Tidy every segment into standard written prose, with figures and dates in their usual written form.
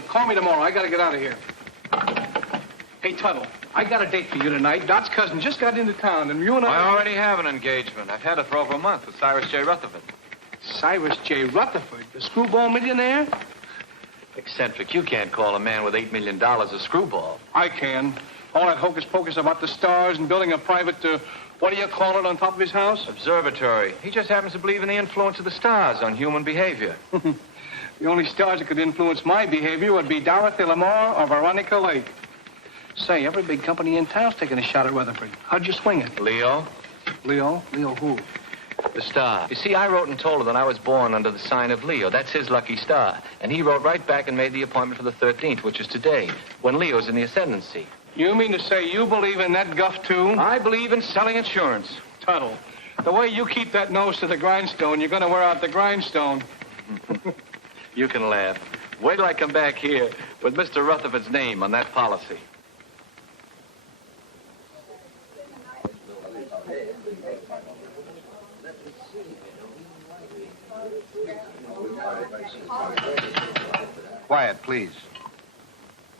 Rutherford. Call me tomorrow. I got to get out of here. Hey, Tuttle, I got a date for you tonight. Dot's cousin just got into town, and you and I already have an engagement. I've had it for over a month with Cyrus J. Rutherford. Cyrus J. Rutherford, the screwball millionaire? Eccentric. You can't call a man with $8 million a screwball. I can. All that hocus-pocus about the stars and building a private, what do you call it, on top of his house? Observatory. He just happens to believe in the influence of the stars on human behavior. The only stars that could influence my behavior would be Dorothy Lamour or Veronica Lake. Say, every big company in town's taking a shot at Rutherford. How'd you swing it? Leo? Leo? Leo who? The star. You see, I wrote and told him that I was born under the sign of Leo. That's his lucky star. And he wrote right back and made the appointment for the 13th, which is today, when Leo's in the ascendancy. You mean to say you believe in that guff, too? I believe in selling insurance. Tuttle, the way you keep that nose to the grindstone, you're going to wear out the grindstone. You can laugh. Wait till I come back here with Mr. Rutherford's name on that policy. Quiet, please.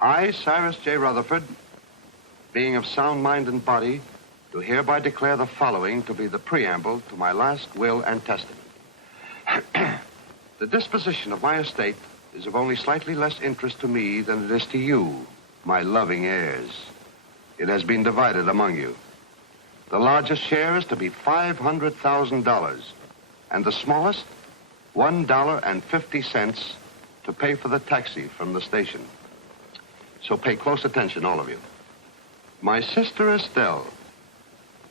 I, Cyrus J. Rutherford, being of sound mind and body, do hereby declare the following to be the preamble to my last will and testament. The disposition of my estate is of only slightly less interest to me than it is to you, my loving heirs. It has been divided among you. The largest share is to be $500,000, and the smallest, $1.50 to pay for the taxi from the station. So pay close attention, all of you. My sister Estelle,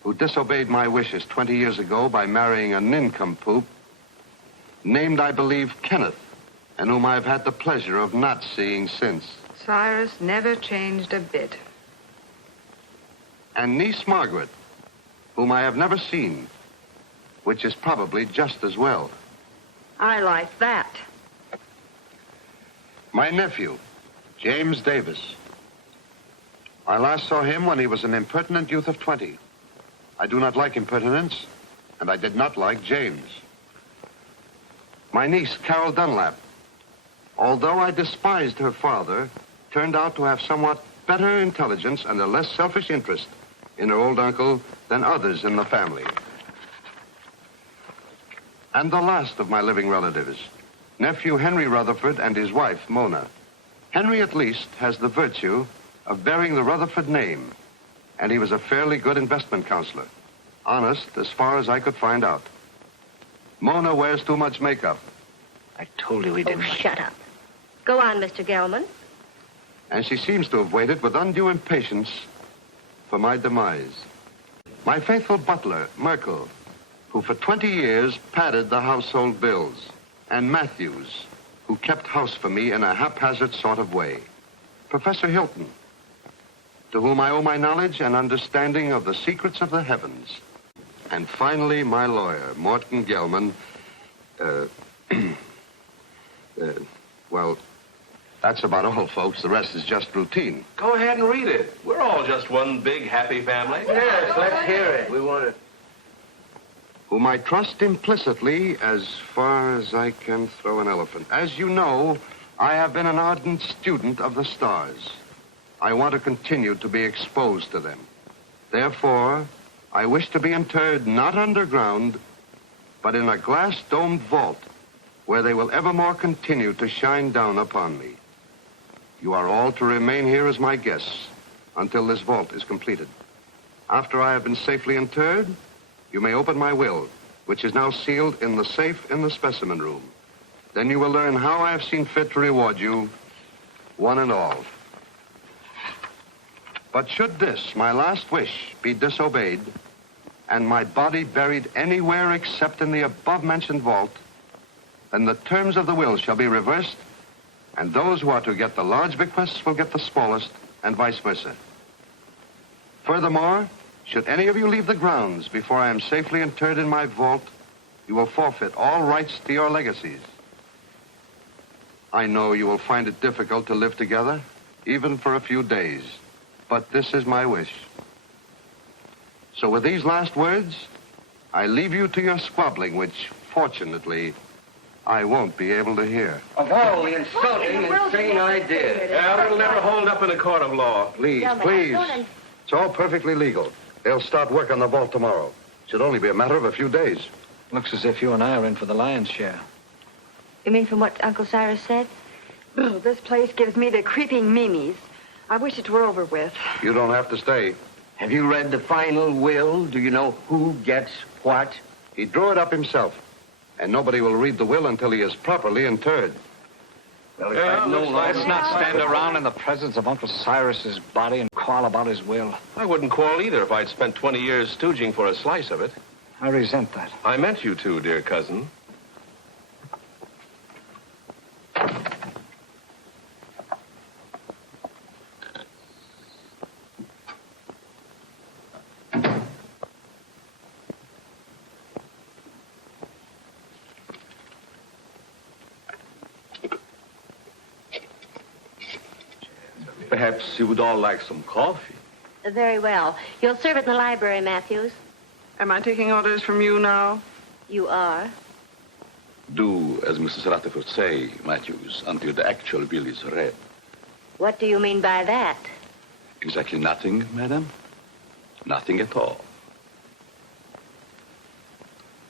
who disobeyed my wishes 20 years ago by marrying a nincompoop, named, I believe, Kenneth, and whom I've had the pleasure of not seeing since. Cyrus never changed a bit. And niece Margaret, whom I have never seen, which is probably just as well. I like that. My nephew, James Davis. I last saw him when he was an impertinent youth of 20. I do not like impertinence, and I did not like James. My niece, Carol Dunlap, although I despised her father, turned out to have somewhat better intelligence and a less selfish interest in her old uncle than others in the family. And the last of my living relatives, nephew Henry Rutherford and his wife, Mona. Henry, at least, has the virtue of bearing the Rutherford name, and he was a fairly good investment counselor. Honest, as far as I could find out. Mona wears too much makeup. I told you we didn't. Shut up. Go on, Mr. Gelman. And she seems to have waited with undue impatience for my demise. My faithful butler, Murkil, who for 20 years padded the household bills, and Matthews, who kept house for me in a haphazard sort of way. Professor Hilton, to whom I owe my knowledge and understanding of the secrets of the heavens. And finally, my lawyer, Morton Gelman. Well, that's about all, folks. The rest is just routine. Go ahead and read it. We're all just one big happy family. Yes, let's hear it. We want it. Whom I trust implicitly as far as I can throw an elephant. As you know, I have been an ardent student of the stars. I want to continue to be exposed to them. Therefore, I wish to be interred not underground, but in a glass-domed vault where they will evermore continue to shine down upon me. You are all to remain here as my guests until this vault is completed. After I have been safely interred, you may open my will, which is now sealed in the safe in the specimen room. Then you will learn how I have seen fit to reward you, one and all. But should this, my last wish, be disobeyed, and my body buried anywhere except in the above-mentioned vault, then the terms of the will shall be reversed, and those who are to get the large bequests will get the smallest, and vice versa. Furthermore, should any of you leave the grounds before I am safely interred in my vault, you will forfeit all rights to your legacies. I know you will find it difficult to live together, even for a few days, but this is my wish. So with these last words, I leave you to your squabbling, which, fortunately, I won't be able to hear. Of all the insulting, insane ideas. Yeah, it'll never hold up in a court of law. Please, please. It's all perfectly legal. They'll start work on the vault tomorrow. Should only be a matter of a few days. Looks as if you and I are in for the lion's share. You mean from what Uncle Cyrus said? Oh, this place gives me the creeping memes. I wish it were over with. You don't have to stay. Have you read the final will? Do you know who gets what? He drew it up himself. And nobody will read the will until he is properly interred. Well, if I'd known all Let's not stand around in the presence of Uncle Cyrus's body and quarrel about his will. I wouldn't quarrel either if I'd spent 20 years stooging for a slice of it. I resent that. I meant you to, dear cousin. Perhaps you would all like some coffee. Very well. You'll serve it in the library, Matthews. Am I taking orders from you now? You are. Do as Mrs. Rutherford say, Matthews, until the actual bill is read. What do you mean by that? Exactly nothing, madam. Nothing at all.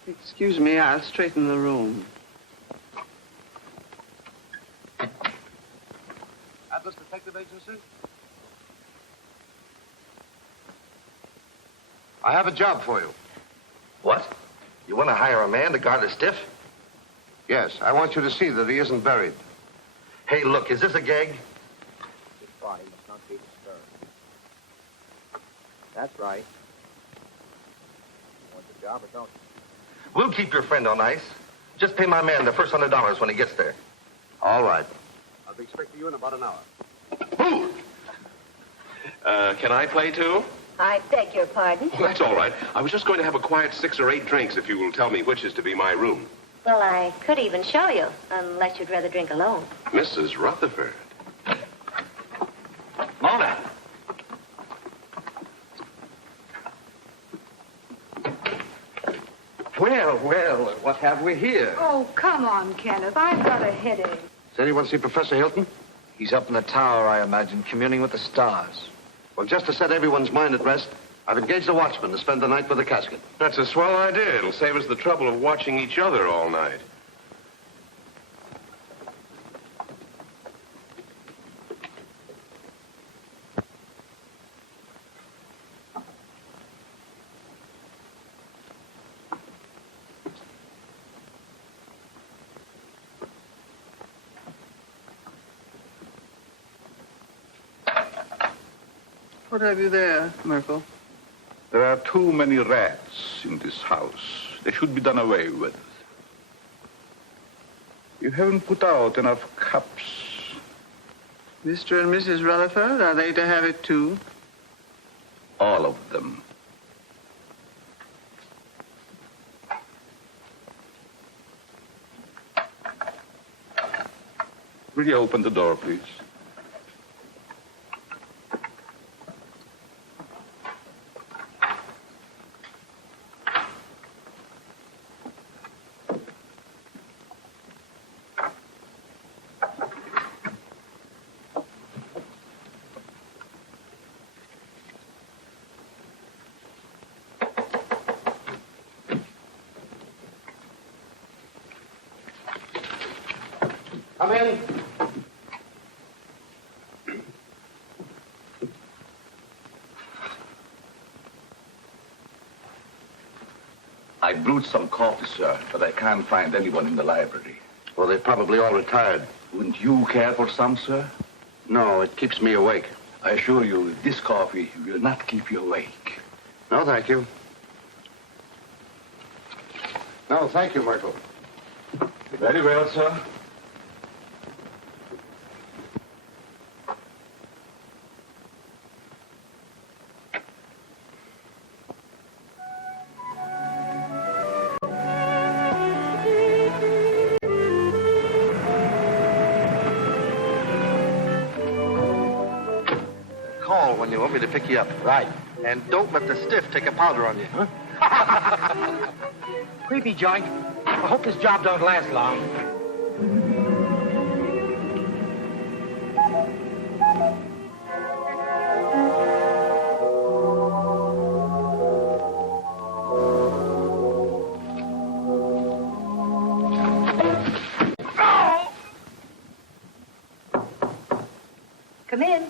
Excuse me, I'll straighten the room. Atlas Detective Agency? I have a job for you. What? You want to hire a man to guard a stiff? Yes, I want you to see that he isn't buried. Hey, look, is this a gag? His body must not be disturbed. That's right. You want the job or don't you? We'll keep your friend on ice. Just pay my man the first $100 when he gets there. All right. I'll be expecting you in about an hour. Who? Can I play too? I beg your pardon. Well, that's all right. I was just going to have a quiet 6 or 8 drinks if you will tell me which is to be my room. Well, I could even show you, unless you'd rather drink alone. Mrs. Rutherford. Mona! Well, what have we here? Oh, come on, Kenneth. I've got a headache. Does anyone see Professor Hilton? He's up in the tower, I imagine, communing with the stars. Well, just to set everyone's mind at rest, I've engaged a watchman to spend the night with the casket. That's a swell idea. It'll save us the trouble of watching each other all night. What have you there, Murkil? There are too many rats in this house. They should be done away with. You haven't put out enough cups. Mr. and Mrs. Rutherford, are they to have it too? All of them. Will you open the door, please? Come in. I brewed some coffee, sir, but I can't find anyone in the library. Well, they're probably all retired. Wouldn't you care for some, sir? No, it keeps me awake. I assure you, this coffee will not keep you awake. No, thank you. No, thank you, Murkil. Very well, sir. Call when you want me to pick you up. Right. And don't let the stiff take a powder on you. Creepy joint. I hope this job don't last long. Come in.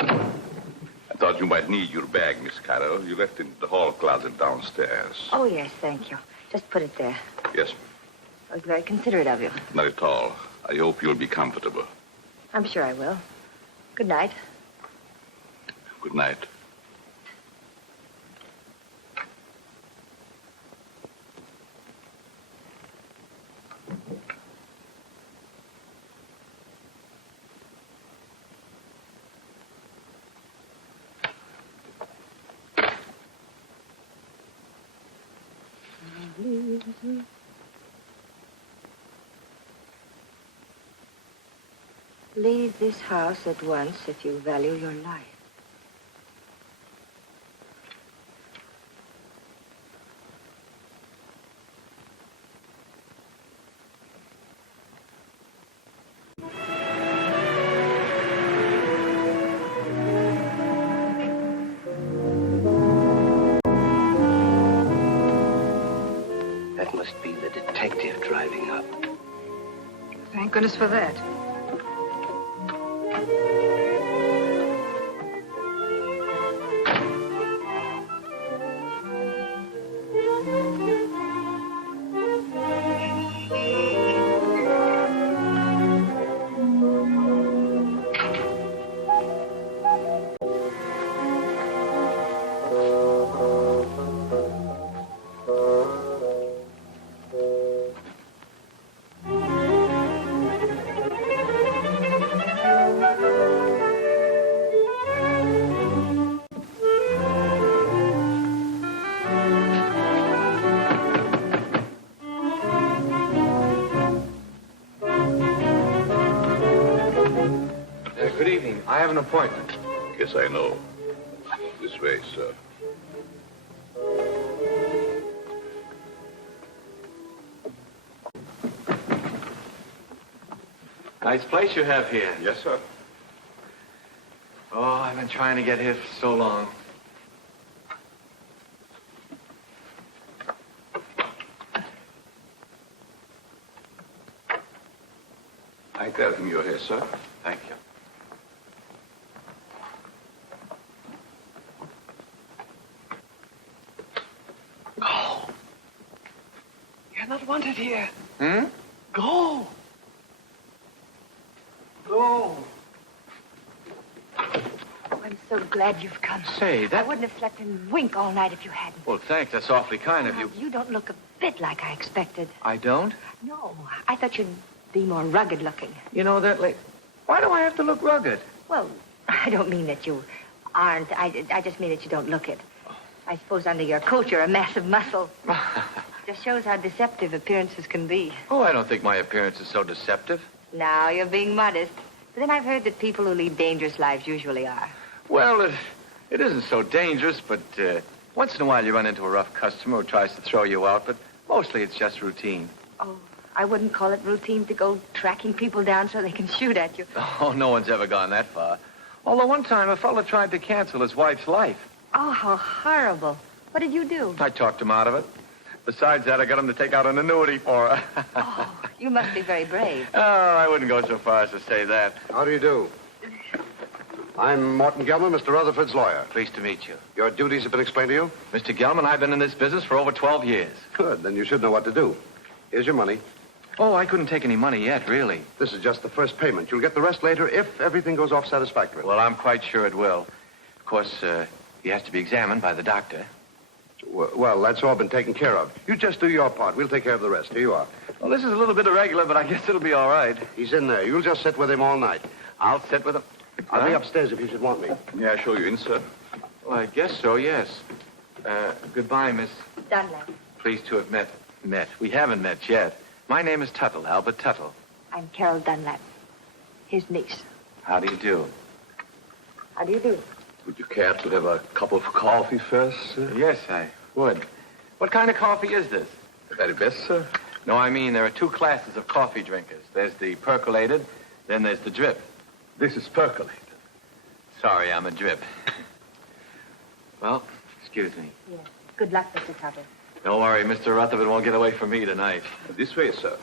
I thought you might need your bag, Miss Carroll. You left it in the hall closet downstairs. Oh, yes, thank you. Just put it there. Yes, That was very considerate of you. not at all. I hope you'll be comfortable. I'm sure I will. Good night. Good night. Leave this house at once if you value your life. That must be the detective driving up. Thank goodness for that. Good evening. I have an appointment. Yes, I know. This way, sir. Nice place you have here. Yes, sir. Oh, I've been trying to get here for so long. I tell him you're here, sir. Thank you. Go. You're not wanted here. Hmm? Go. Go. I'm so glad you've come. Say, I that... wouldn't have slept and wink all night if you hadn't. Well, thanks. That's awfully kind of Now, you. you don't look a bit like I expected. I don't? No, I thought you'd be more rugged looking. You know that Why do I have to look rugged? Well, I don't mean that you aren't. I just mean that you don't look it. I suppose under your coat you're a mass of muscle. Just shows how deceptive appearances can be. Oh, I don't think my appearance is so deceptive. Now you're being modest. But then I've heard that people who lead dangerous lives usually are. Well, it isn't so dangerous, but once in a while you run into a rough customer who tries to throw you out, but mostly it's just routine. Oh, I wouldn't call it routine to go tracking people down so they can shoot at you. Oh, no one's ever gone that far. Although one time a fellow tried to cancel his wife's life. Oh, how horrible. What did you do? I talked him out of it. Besides that, I got him to take out an annuity for her. Oh, you must be very brave. Oh, I wouldn't go so far as to say that. How do you do? I'm Morton Gelman, Mr. Rutherford's lawyer. Pleased to meet you. Your duties have been explained to you? Mr. Gelman, I've been in this business for over 12 years. Good. Then you should know what to do. Here's your money. Oh, I couldn't take any money yet, really. This is just the first payment. You'll get the rest later if everything goes off satisfactorily. Well, I'm quite sure it will. Of course, he has to be examined by the doctor. Well, that's all been taken care of. You just do your part. We'll take care of the rest. Here you are. Well, this is a little bit irregular, but I guess it'll be all right. He's in there. You'll just sit with him all night. I'll sit with him. I'll be upstairs if you should want me. May I show you in, sir? Well, I guess so, yes. Goodbye, Miss. Dunlap. Pleased to have met. We haven't met yet. My name is Tuttle, Albert Tuttle. I'm Carol Dunlap, his niece. How do you do? How do you do? Would you care to have a cup of coffee first, sir? Yes, I would. What kind of coffee is this? The very best, sir. No, I mean, there are two classes of coffee drinkers. There's the percolated, then there's the drip. This is percolated. Sorry, I'm a drip. Well, excuse me. Yes. Good luck, Mr. Tuttle. Don't worry, Mr. Rutherford won't get away from me tonight. This way, sir.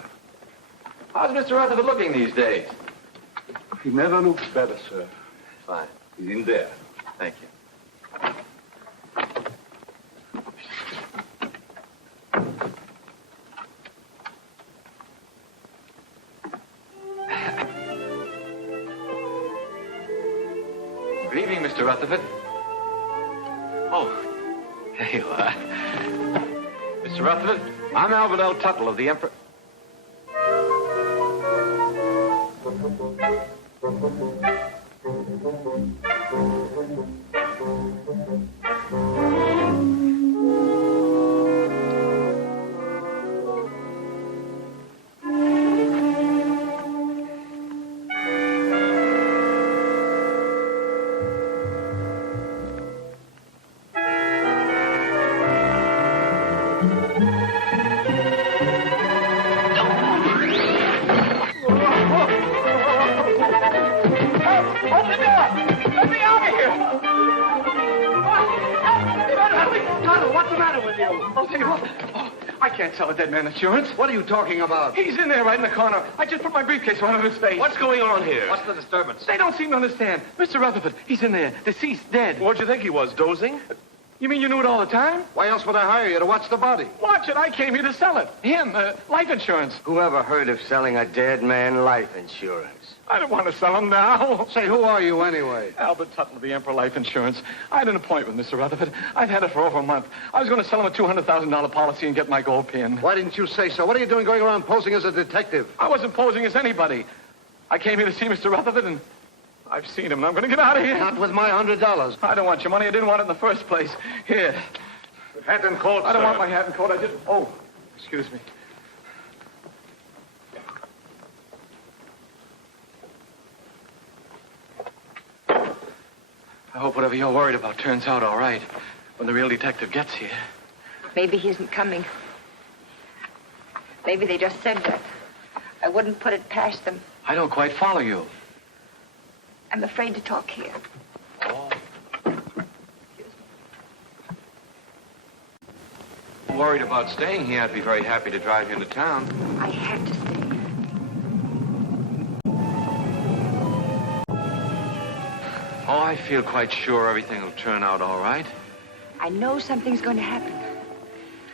How's Mr. Rutherford looking these days? He never looks better, sir. Fine. He's in there. Thank you. Good evening, Mr. Rutherford. Oh, there you are. Mr. Rutherford, I'm Albert L. Tuttle of the Emperor... Sell a dead man insurance. What are you talking about? He's in there right in the corner. I just put my briefcase right on his face. What's going on here? What's the disturbance? They don't seem to understand. Mr. Rutherford, he's in there. Deceased, dead. What'd you think he was, dozing? You mean you knew it all the time? Why else would I hire you to watch the body? Watch it. I came here to sell it. Him, life insurance. Who ever heard of selling a dead man life insurance? I don't want to sell him now. Say, who are you anyway? Albert Tuttle of the Emperor Life Insurance. I had an appointment with Mr. Rutherford. I've had it for over a month. I was going to sell him a $200,000 policy and get my gold pin. Why didn't you say so? What are you doing going around posing as a detective? I wasn't posing as anybody. I came here to see Mr. Rutherford, and I've seen him, and I'm going to get out of here. Not with my $100. I don't want your money. I didn't want it in the first place. Here. Hat and coat, I don't sir. want my hat and coat. I just... Oh, excuse me. I hope whatever you're worried about turns out all right when the real detective gets here. Maybe he isn't coming. Maybe they just said that. I wouldn't put it past them. I don't quite follow you. I'm afraid to talk here. Oh. Worried about staying here. I'd be very happy to drive you into town. I have to stay. Oh, I feel quite sure everything will turn out all right. I know something's going to happen.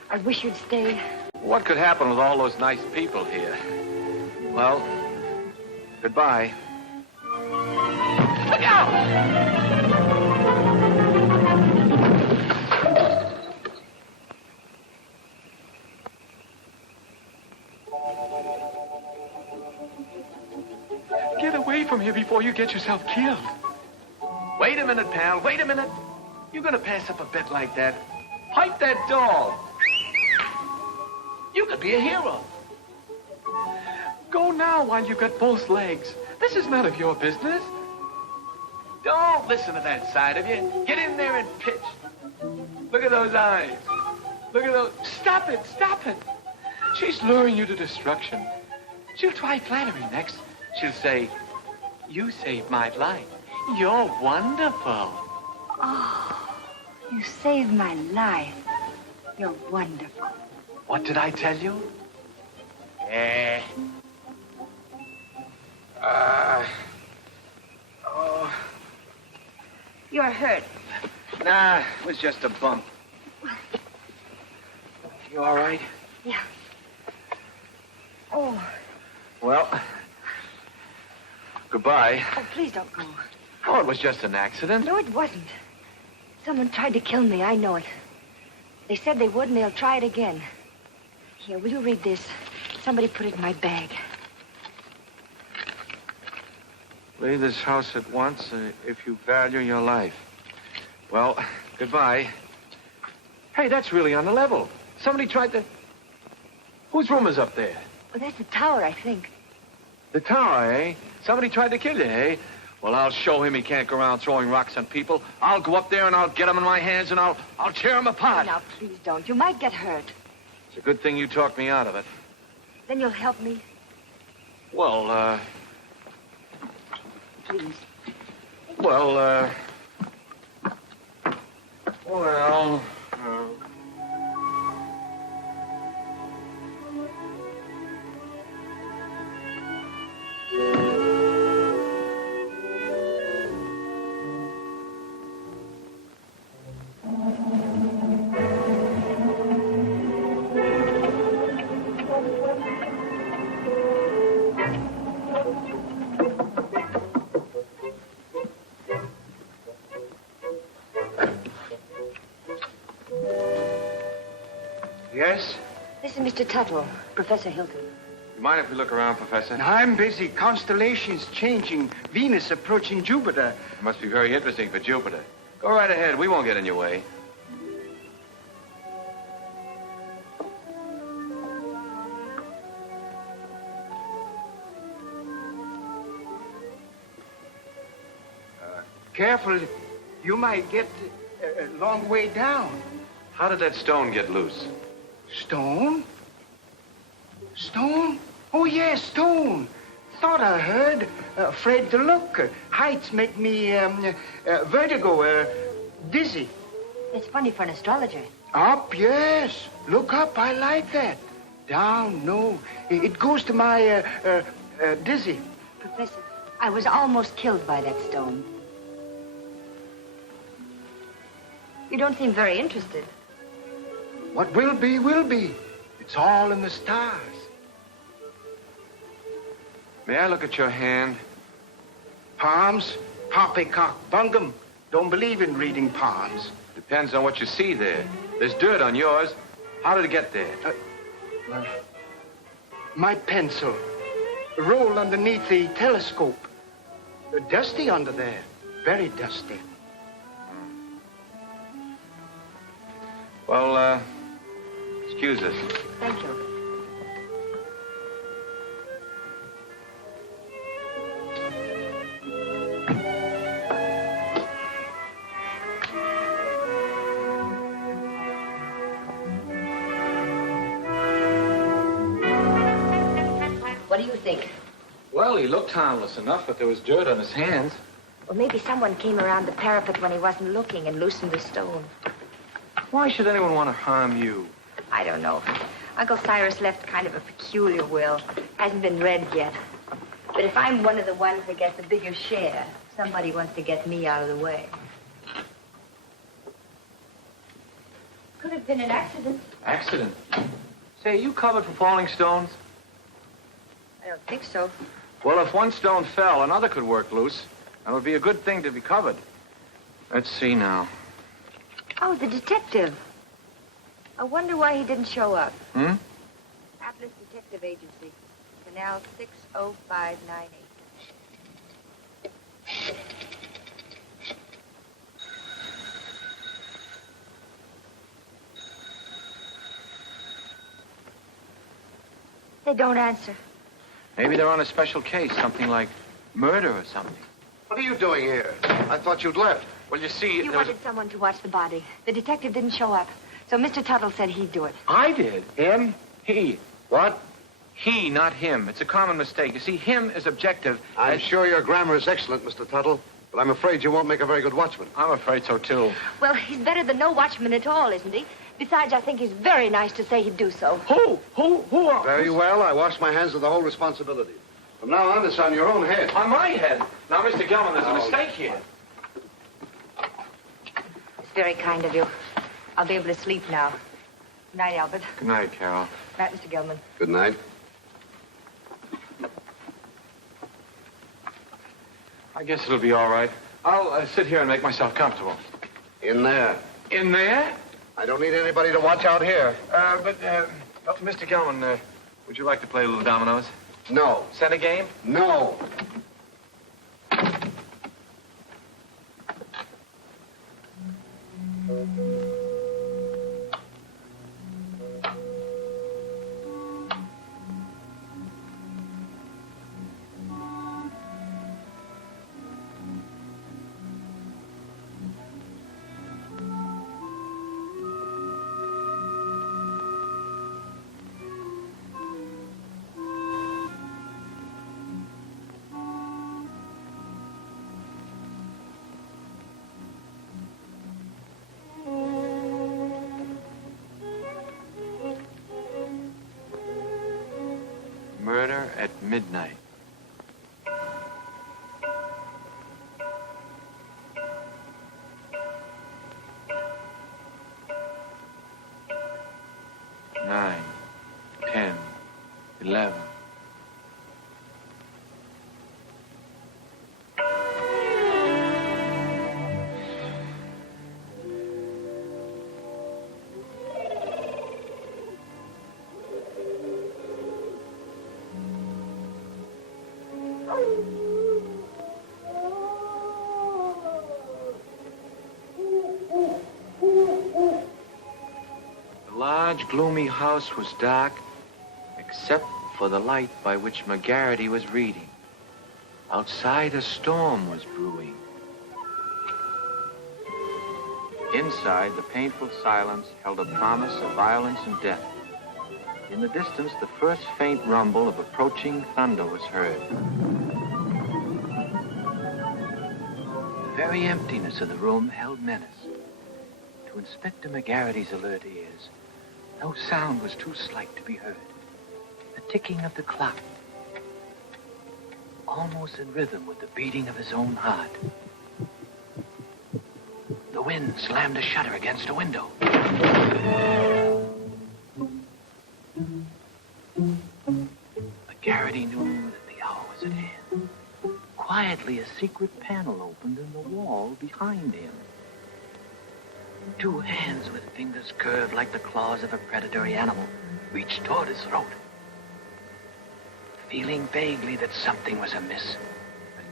I wish you'd stay. What could happen with all those nice people here? Well, goodbye. Look out! Get away from here before you get yourself killed. Wait a minute, pal. Wait a minute. You're going to pass up a bet like that. Pipe that dog. You could be a hero. Go now while you've got both legs. This is none of your business. Don't listen to that side of you. Get in there and pitch. Look at those eyes. Look at those... Stop it. Stop it. She's luring you to destruction. She'll try flattery next. She'll say, you saved my life. You're wonderful. Oh, you saved my life. You're wonderful. What did I tell you? You're hurt. Nah, it was just a bump. You all right? Yeah. Oh. Well, goodbye. Oh, please don't go. Oh, it was just an accident. No, it wasn't. Someone tried to kill me. I know it. They said they would, and they'll try it again. Here, will you read this? Somebody put it in my bag. Leave this house at once if you value your life. Well, goodbye. Hey, that's really on the level. Somebody tried to... Whose room is up there? Well, that's the tower, I think. The tower, eh? Somebody tried to kill you, eh? Well, I'll show him he can't go around throwing rocks on people. I'll go up there and I'll get him in my hands and I'll tear him apart. Now, please don't. You might get hurt. It's a good thing you talked me out of it. Then you'll help me. Well, Please. Well, Yes? This is Mr. Tuttle, Professor Hilton. You mind if we look around, Professor? I'm busy. Constellations changing. Venus approaching Jupiter. It must be very interesting for Jupiter. Go right ahead. We won't get in your way. Careful. You might get a long way down. How did that stone get loose? Stone? Stone? Oh, yes, stone. Thought I heard. Afraid to look. Heights make me vertigo, dizzy. It's funny for an astrologer. Up, yes. Look up. I like that. Down, no. It goes to my dizzy. Professor, I was almost killed by that stone. You don't seem very interested. What will be, will be. It's all in the stars. May I look at your hand? Palms, poppycock, bungum. Don't believe in reading palms. Depends on what you see there. There's dirt on yours. How did it get there? My pencil. Rolled underneath the telescope. Dusty under there. Very dusty. Well, excuse us. Thank you. What do you think? Well, he looked harmless enough, but there was dirt on his hands. Well, maybe someone came around the parapet when he wasn't looking and loosened the stone. Why should anyone want to harm you? I don't know. Uncle Cyrus left kind of a peculiar will. Hasn't been read yet. But if I'm one of the ones that gets a bigger share, somebody wants to get me out of the way. Could have been an accident. Accident? Say, are you covered for falling stones? I don't think so. Well, if one stone fell, another could work loose. And it would be a good thing to be covered. Let's see now. Oh, the detective. I wonder why he didn't show up. Atlas Detective Agency. Canal 60598. They don't answer. Maybe they're on a special case, something like murder or something. What are you doing here? I thought you'd left. Well, you see, You wanted someone to watch the body. The detective didn't show up. So Mr. Tuttle said he'd do it. I did. Him? He. What? He, not him. It's a common mistake. You see, him is objective. I'm sure your grammar is excellent, Mr. Tuttle, but I'm afraid you won't make a very good watchman. I'm afraid so, too. Well, he's better than no watchman at all, isn't he? Besides, I think he's very nice to say he'd do so. Who? Very well. I wash my hands of the whole responsibility. From now on, it's on your own head. On my head. Now, Mr. Gelman, there's a mistake here. It's very kind of you. I'll be able to sleep now. Good night, Albert. Good night, Carol. Good night, Mr. Gelman. Good night. I guess it'll be all right. I'll sit here and make myself comfortable. In there. In there? I don't need anybody to watch out here. Mr. Gelman, would you like to play a little dominoes? No. Set a game? No. Millionaire at Midnight. Nine, 10, 11. The large, gloomy house was dark, except for the light by which McGarity was reading. Outside, a storm was brewing. Inside, the painful silence held a promise of violence and death. In the distance, the first faint rumble of approaching thunder was heard. The very emptiness of the room held menace. To Inspector McGarity's alert ears, no sound was too slight to be heard. The ticking of the clock, almost in rhythm with the beating of his own heart. The wind slammed a shutter against a window. McGarity knew that the hour was at hand. Quietly, a secret panel opened in the wall behind him. Two hands with fingers curved like the claws of a predatory animal reached toward his throat. Feeling vaguely that something was amiss,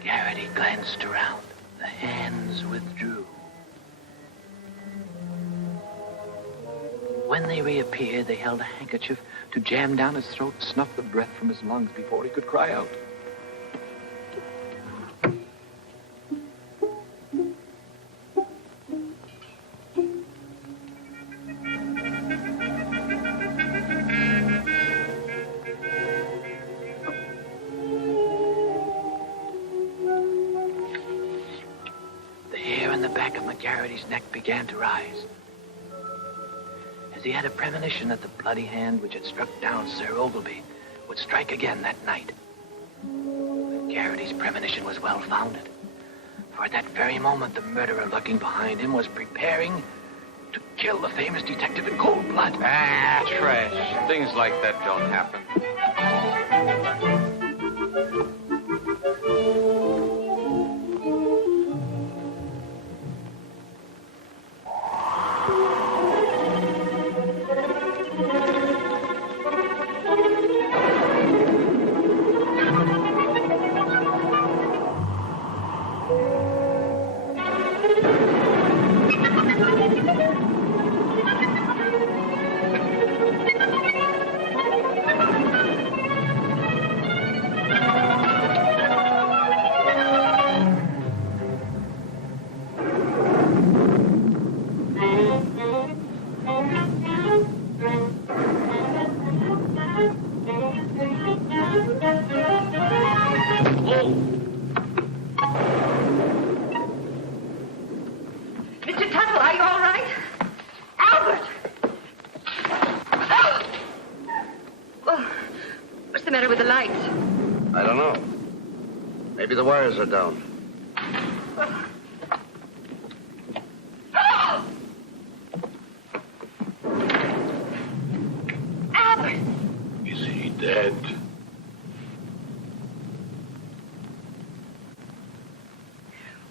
McGarity glanced around. The hands withdrew. When they reappeared, they held a handkerchief to jam down his throat and snuff the breath from his lungs before he could cry out. The hair on the back of McGarity's neck began to rise, as he had a premonition that the bloody hand which had struck down Sir Ogilvy would strike again that night. McGarity's premonition was well-founded, for at that very moment the murderer lurking behind him was preparing to kill the famous detective in cold blood. Ah, trash. Things like that don't happen. Mr. Tuttle, are you all right? Albert! Well, what's the matter with the lights? I don't know. Maybe the wires are down. Albert! Is he dead?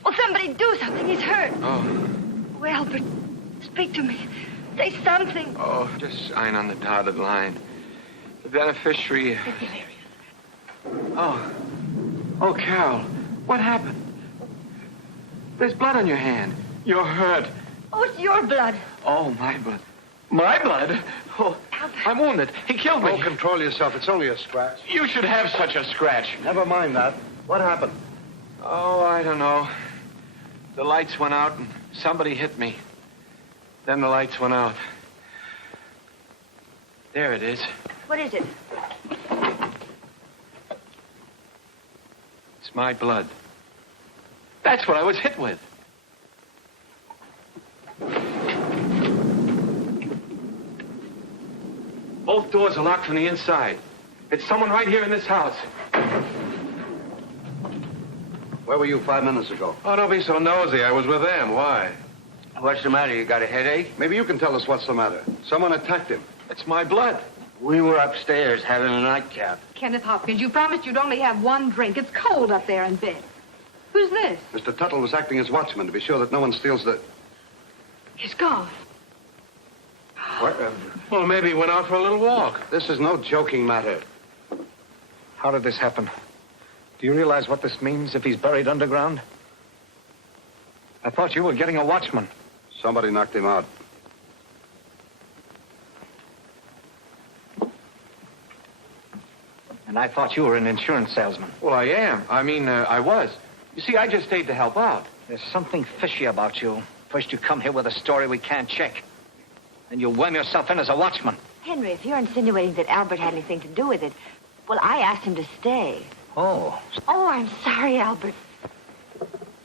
Will somebody do something? He's hurt. Oh, Oh, Albert, speak to me. Say something. oh, just sign on the dotted line. The beneficiary... Oh. Oh, Carol, what happened? There's blood on your hand. You're hurt. Oh, it's your blood. Oh, my blood. My blood? Oh, I'm wounded. He killed me. Oh, control yourself. It's only a scratch. You should have such a scratch. Never mind that. What happened? Oh, I don't know. The lights went out and somebody hit me. Then the lights went out. There it is. What is it? It's my blood. That's what I was hit with. Both doors are locked from the inside. It's someone right here in this house. Where were you 5 minutes ago? Oh, don't be so nosy. I was with them. Why? What's the matter? You got a headache? Maybe you can tell us what's the matter. Someone attacked him. It's my blood. We were upstairs having a nightcap. Kenneth Hopkins, you promised you'd only have one drink. It's cold up there in bed. Who's this? Mr. Tuttle was acting as watchman to be sure that no one steals the... He's gone. What? Well, maybe he went out for a little walk. This is no joking matter. How did this happen? Do you realize what this means if he's buried underground? I thought you were getting a watchman. Somebody knocked him out. And I thought you were an insurance salesman. Well, I am. I was. You see, I just stayed to help out. There's something fishy about you. First you come here with a story we can't check. Then you worm yourself in as a watchman. Henry, if you're insinuating that Albert had anything to do with it, well, I asked him to stay. Oh. Oh, I'm sorry, Albert.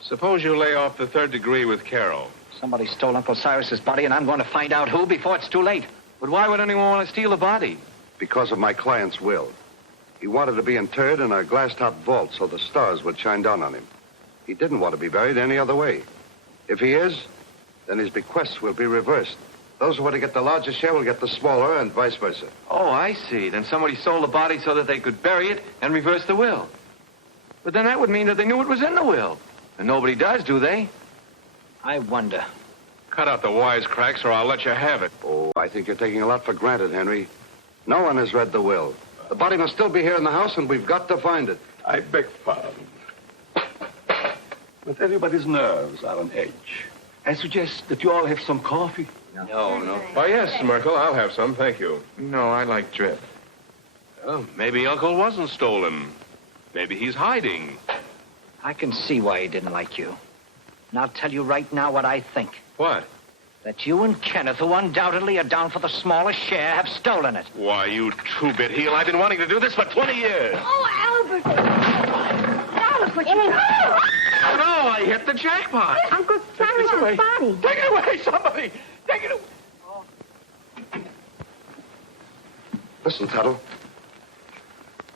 Suppose you lay off the 3rd degree with Carol. Somebody stole Uncle Cyrus's body, and I'm going to find out who before it's too late. But why would anyone want to steal the body? Because of my client's will. He wanted to be interred in a glass-top vault so the stars would shine down on him. He didn't want to be buried any other way. If he is, then his bequests will be reversed. Those who were to get the larger share will get the smaller, and vice versa. Oh, I see. Then somebody sold the body so that they could bury it and reverse the will. But then that would mean that they knew it was in the will. And nobody does, do they? I wonder. Cut out the wisecracks or I'll let you have it. Oh, I think you're taking a lot for granted, Henry. No one has read the will. The body must still be here in the house, and we've got to find it. I beg pardon. But everybody's nerves are on edge. I suggest that you all have some coffee. No. Oh, yes, Murkil, I'll have some, thank you. No, I like drip. Well, maybe Uncle wasn't stolen. Maybe he's hiding. I can see why he didn't like you. And I'll tell you right now what I think. What? That you and Kenneth, who undoubtedly are down for the smallest share, have stolen it. Why, you two-bit heel, I've been wanting to do this for 20 years. Oh, Albert! Albert, what you mean? Oh, no, I hit the jackpot. Uncle Cyrus's body. Take it away, somebody! Take it away! Listen, Tuttle.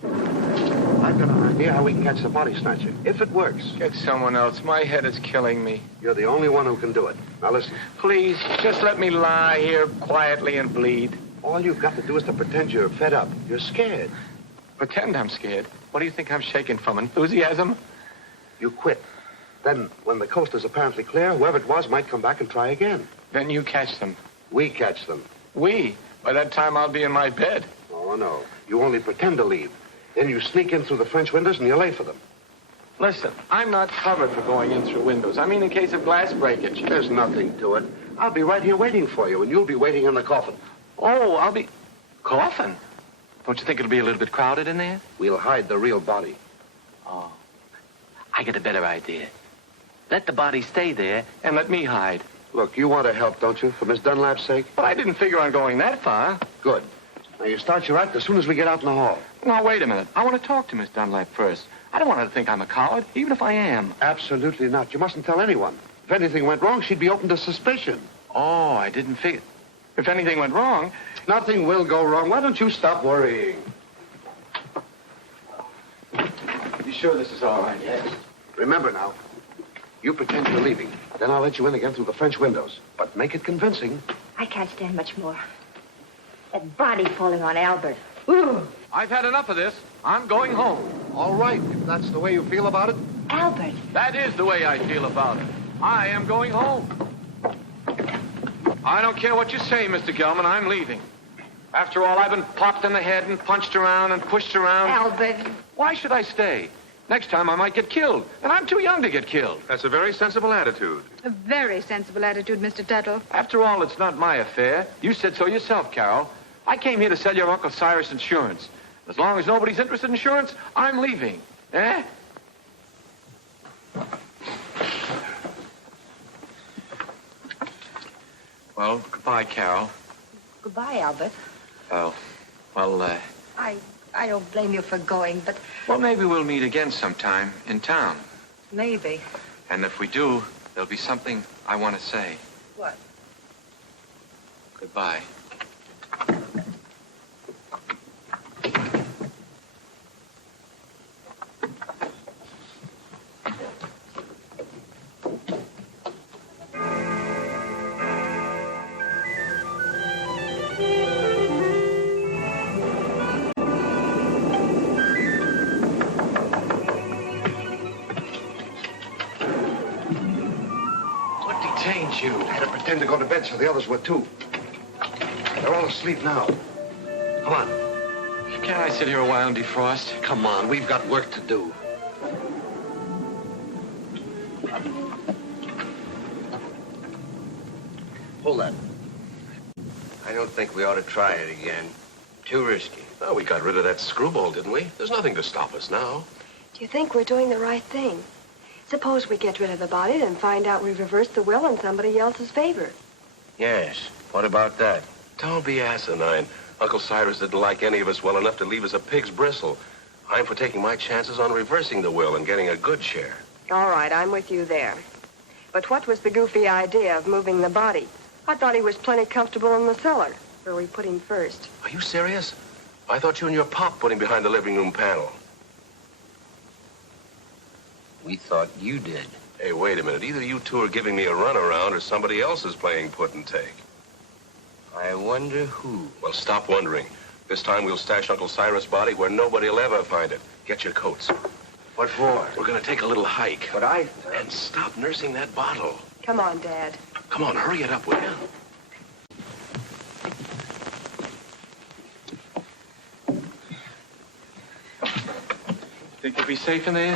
I've got an idea how we can catch the body snatcher. If it works. Get someone else. My head is killing me. You're the only one who can do it. Now listen. Please, just let me lie here quietly and bleed. All you've got to do is to pretend you're fed up. You're scared. Pretend I'm scared. What do you think I'm shaking from? Enthusiasm? You quit. Then, when the coast is apparently clear, whoever it was might come back and try again. Then you catch them. We catch them. We? By that time, I'll be in my bed. Oh, no. You only pretend to leave. Then you sneak in through the French windows and you lay for them. Listen, I'm not covered for going in through windows. I mean, in case of glass breakage. There's nothing to it. I'll be right here waiting for you, and you'll be waiting in the coffin. Oh, I'll be... Coffin? Don't you think it'll be a little bit crowded in there? We'll hide the real body. Oh. I get a better idea. Let the body stay there and let me hide. Look, you want to help, don't you, for Miss Dunlap's sake? But I didn't figure on going that far. Good. Now, you start your act as soon as we get out in the hall. Now, wait a minute. I want to talk to Miss Dunlap first. I don't want her to think I'm a coward, even if I am. Absolutely not. You mustn't tell anyone. If anything went wrong, she'd be open to suspicion. Oh, I didn't figure. If anything went wrong... Nothing will go wrong. Why don't you stop worrying? You sure this is all right? Yes. Remember now, you pretend you're leaving. Then I'll let you in again through the French windows. But make it convincing. I can't stand much more. That body falling on Albert. Ooh. I've had enough of this. I'm going home. All right, if that's the way you feel about it. Albert. That is the way I feel about it. I am going home. I don't care what you say, Mr. Gelman. I'm leaving. After all, I've been popped in the head and punched around and pushed around. Albert. Why should I stay? Next time I might get killed, and I'm too young to get killed. That's a very sensible attitude. A very sensible attitude, Mr. Tuttle. After all, it's not my affair. You said so yourself, Carol. I came here to sell your Uncle Cyrus insurance. As long as nobody's interested in insurance, I'm leaving. Eh? Well, goodbye, Carol. Goodbye, Albert. Oh, well, I don't blame you for going, but... Well, maybe we'll meet again sometime in town. Maybe. And if we do, there'll be something I want to say. What? Goodbye. ain't you? I had to pretend to go to bed so the others were too. They're all asleep now. Come on. Can't I sit here a while and defrost? Come on, we've got work to do. Hold that. I don't think we ought to try it again. Too risky. Well, we got rid of that screwball, didn't we? There's nothing to stop us now. Do you think we're doing the right thing? Suppose we get rid of the body and find out we've reversed the will in somebody else's favor. Yes. What about that? Don't be asinine. Uncle Cyrus didn't like any of us well enough to leave us a pig's bristle. I'm for taking my chances on reversing the will and getting a good share. All right, I'm with you there. But what was the goofy idea of moving the body? I thought he was plenty comfortable in the cellar, where we put him first. Are you serious? I thought you and your pop put him behind the living room panel. We thought you did. Hey, wait a minute. Either you two are giving me a runaround or somebody else is playing put and take. I wonder who. Well, stop wondering. This time we'll stash Uncle Cyrus' body where nobody will ever find it. Get your coats. What for? We're going to take a little hike. But I... And stop nursing that bottle. Come on, Dad. Come on, hurry it up, will you? Think you'll be safe in there?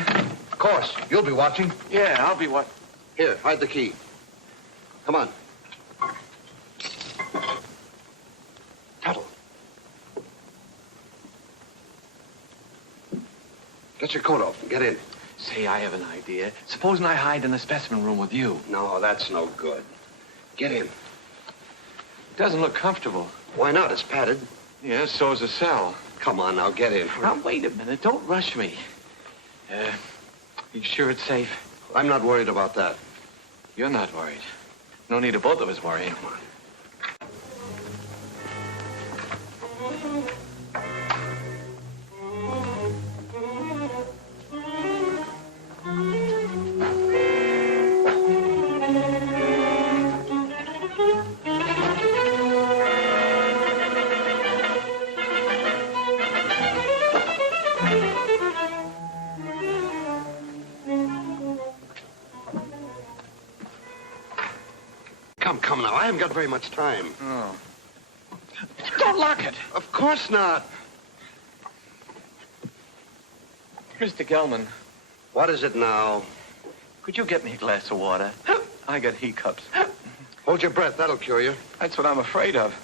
Of course. You'll be watching. Yeah, I'll be what? Here, hide the key. Come on. Tuttle. Get your coat off and get in. Say, I have an idea. Supposing I hide in the specimen room with you. No, that's no good. Get in. It doesn't look comfortable. Why not? It's padded. Yeah, so's the cell. Come on, now, get in. Now, wait a minute. Don't rush me. You sure it's safe? I'm not worried about that. You're not worried. No need of both of us worrying. Come on. Come now, I haven't got very much time. Oh. Don't lock it. Of course not. Mr. Gelman. What is it now? Could you get me a glass of water? I got hiccups. Hold your breath, that'll cure you. That's what I'm afraid of.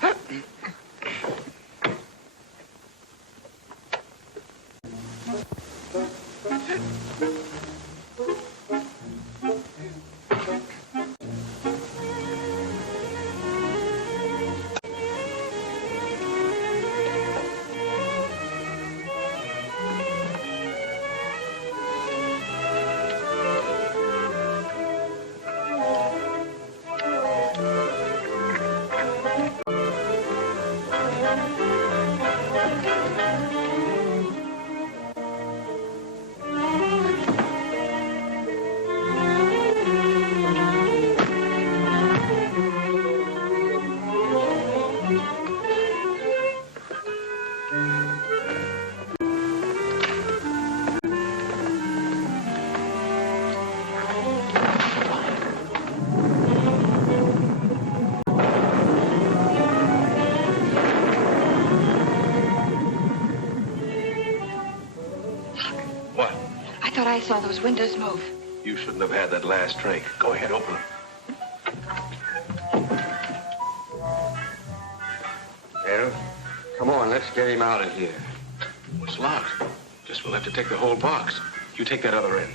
I saw those windows move. You shouldn't have had that last drink. Go ahead, open them. Well, come on, let's get him out of here. It's locked. Guess we'll have to take the whole box. You take that other end.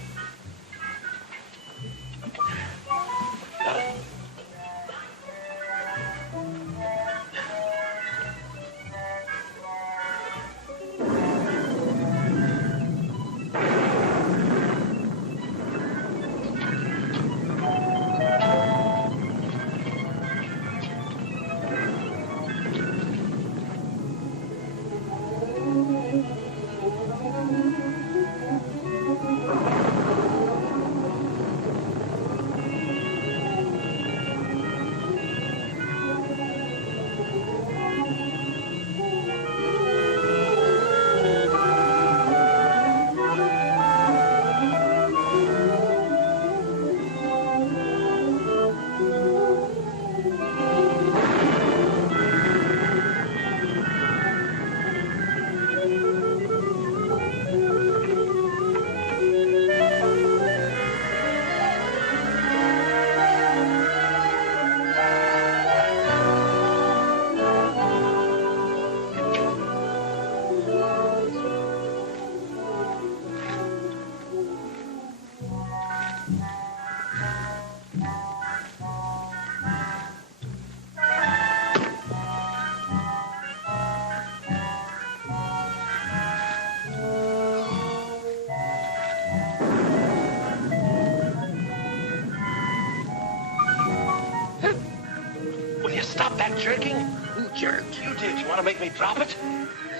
stop that jerking? Who jerked? You did. You want to make me drop it?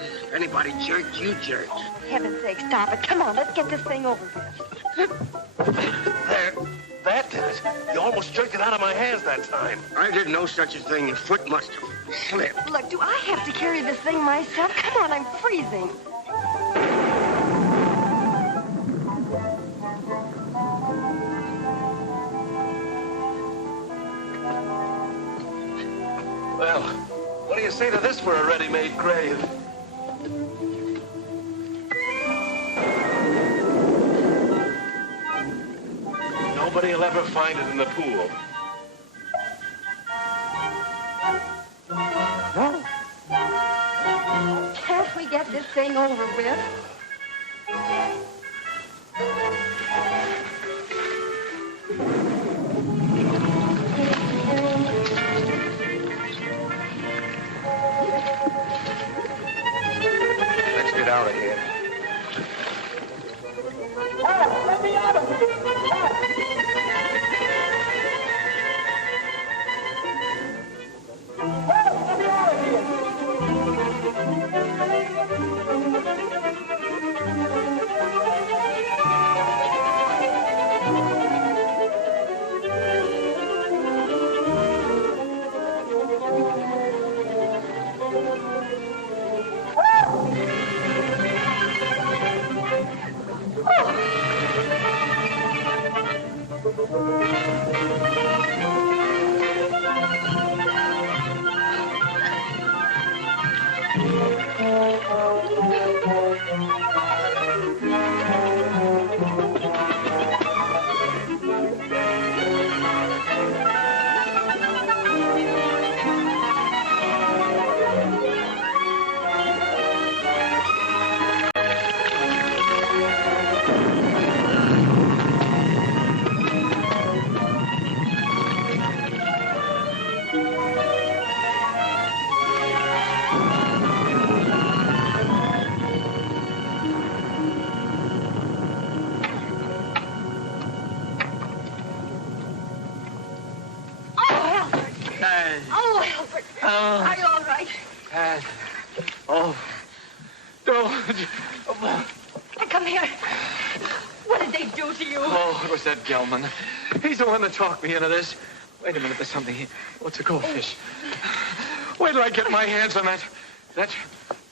If anybody jerked, you jerked. Oh, for heaven's sake, stop it. Come on, let's get this thing over with. There. That did it. You almost jerked it out of my hands that time. I did no such a thing. Your foot must have slipped. Look, do I have to carry this thing myself? Come on, I'm freezing. Well, what do you say to this for a ready-made grave? Nobody will ever find it in the pool. No. Can't we get this thing over with? Let's get out of here. Let me out of here! Are you all right? Oh. No. Come here. What did they do to you? Oh, it was that Gelman. He's the one that talked me into this. Wait a minute, there's something here. What's a goldfish? Wait till I get my hands on that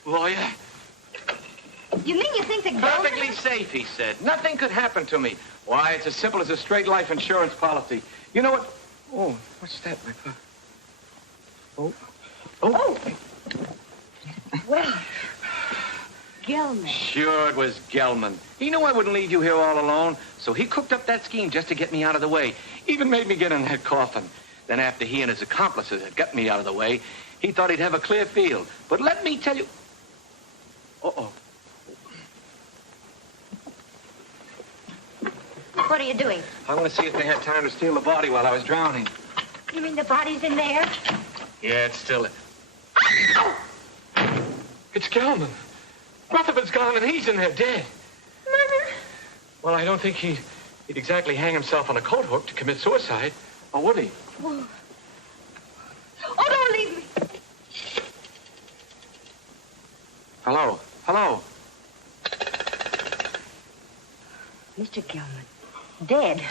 lawyer. You mean you think the Perfectly safe, he said. Nothing could happen to me. Why, it's as simple as a straight life insurance policy. You know what? Oh, what's that, my pop? Oh. Well, Gelman. Sure, it was Gelman. He knew I wouldn't leave you here all alone, so he cooked up that scheme just to get me out of the way. Even made me get in that coffin. Then after he and his accomplices had got me out of the way, he thought he'd have a clear field. But let me tell you... Uh-oh. What are you doing? I want to see if they had time to steal the body while I was drowning. You mean the body's in there? Yeah, it's still... It's Gelman. Rutherford's gone and he's in there dead. Murder? Well, I don't think he'd exactly hang himself on a coat hook to commit suicide. Or would he? Oh, don't leave me. Hello? Hello? Mr. Gelman, dead.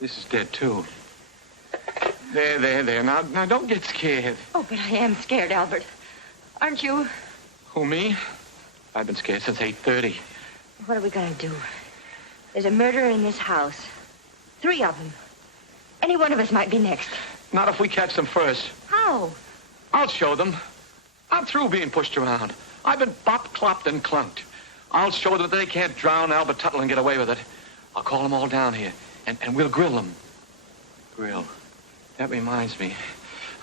This is dead, too. There. Now, don't get scared. Oh, but I am scared, Albert. Aren't you? Who, me? I've been scared since 8:30. What are we going to do? There's a murderer in this house. 3 of them. Any one of us might be next. Not if we catch them first. How? I'll show them. I'm through being pushed around. I've been bopped, clopped, and clunked. I'll show them that they can't drown Albert Tuttle and get away with it. I'll call them all down here, and we'll grill them. Grill. That reminds me.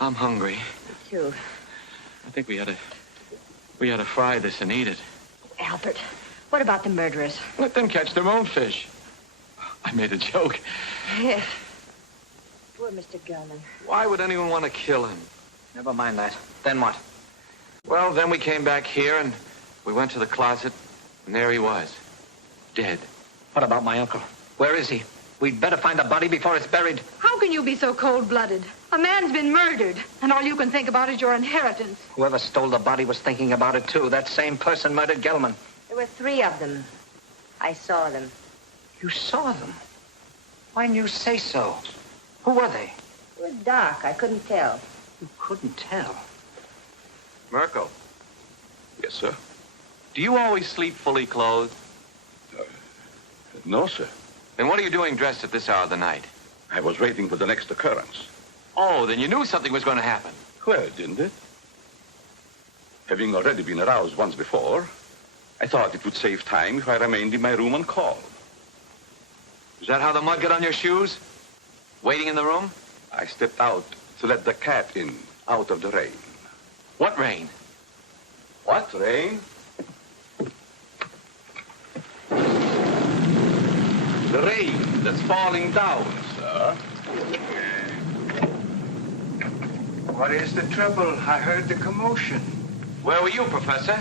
I'm hungry. Me too. I think we ought to fry this and eat it. Albert, what about the murderers? Let them catch their own fish. I made a joke. Yes. Poor Mr. Gelman. Why would anyone want to kill him? Never mind that. Then what? Well, then we came back here and we went to the closet, and there he was. Dead. What about my uncle? Where is he? We'd better find the body before it's buried. How can you be so cold-blooded? A man's been murdered, and all you can think about is your inheritance. Whoever stole the body was thinking about it, too. That same person murdered Gelman. There were 3 of them. I saw them. You saw them? Why didn't you say so? Who were they? It was dark. I couldn't tell. You couldn't tell? Murkil, Yes, sir? do you always sleep fully clothed? No, sir. Then what are you doing dressed at this hour of the night? I was waiting for the next occurrence. Oh, then you knew something was going to happen. Well, didn't it? Having already been aroused once before, I thought it would save time if I remained in my room on call. Is that how the mud got on your shoes? Waiting in the room? I stepped out to let the cat in, out of the rain. What rain? What rain? The rain that's falling down, sir. What is the trouble? I heard the commotion. Where were you, Professor?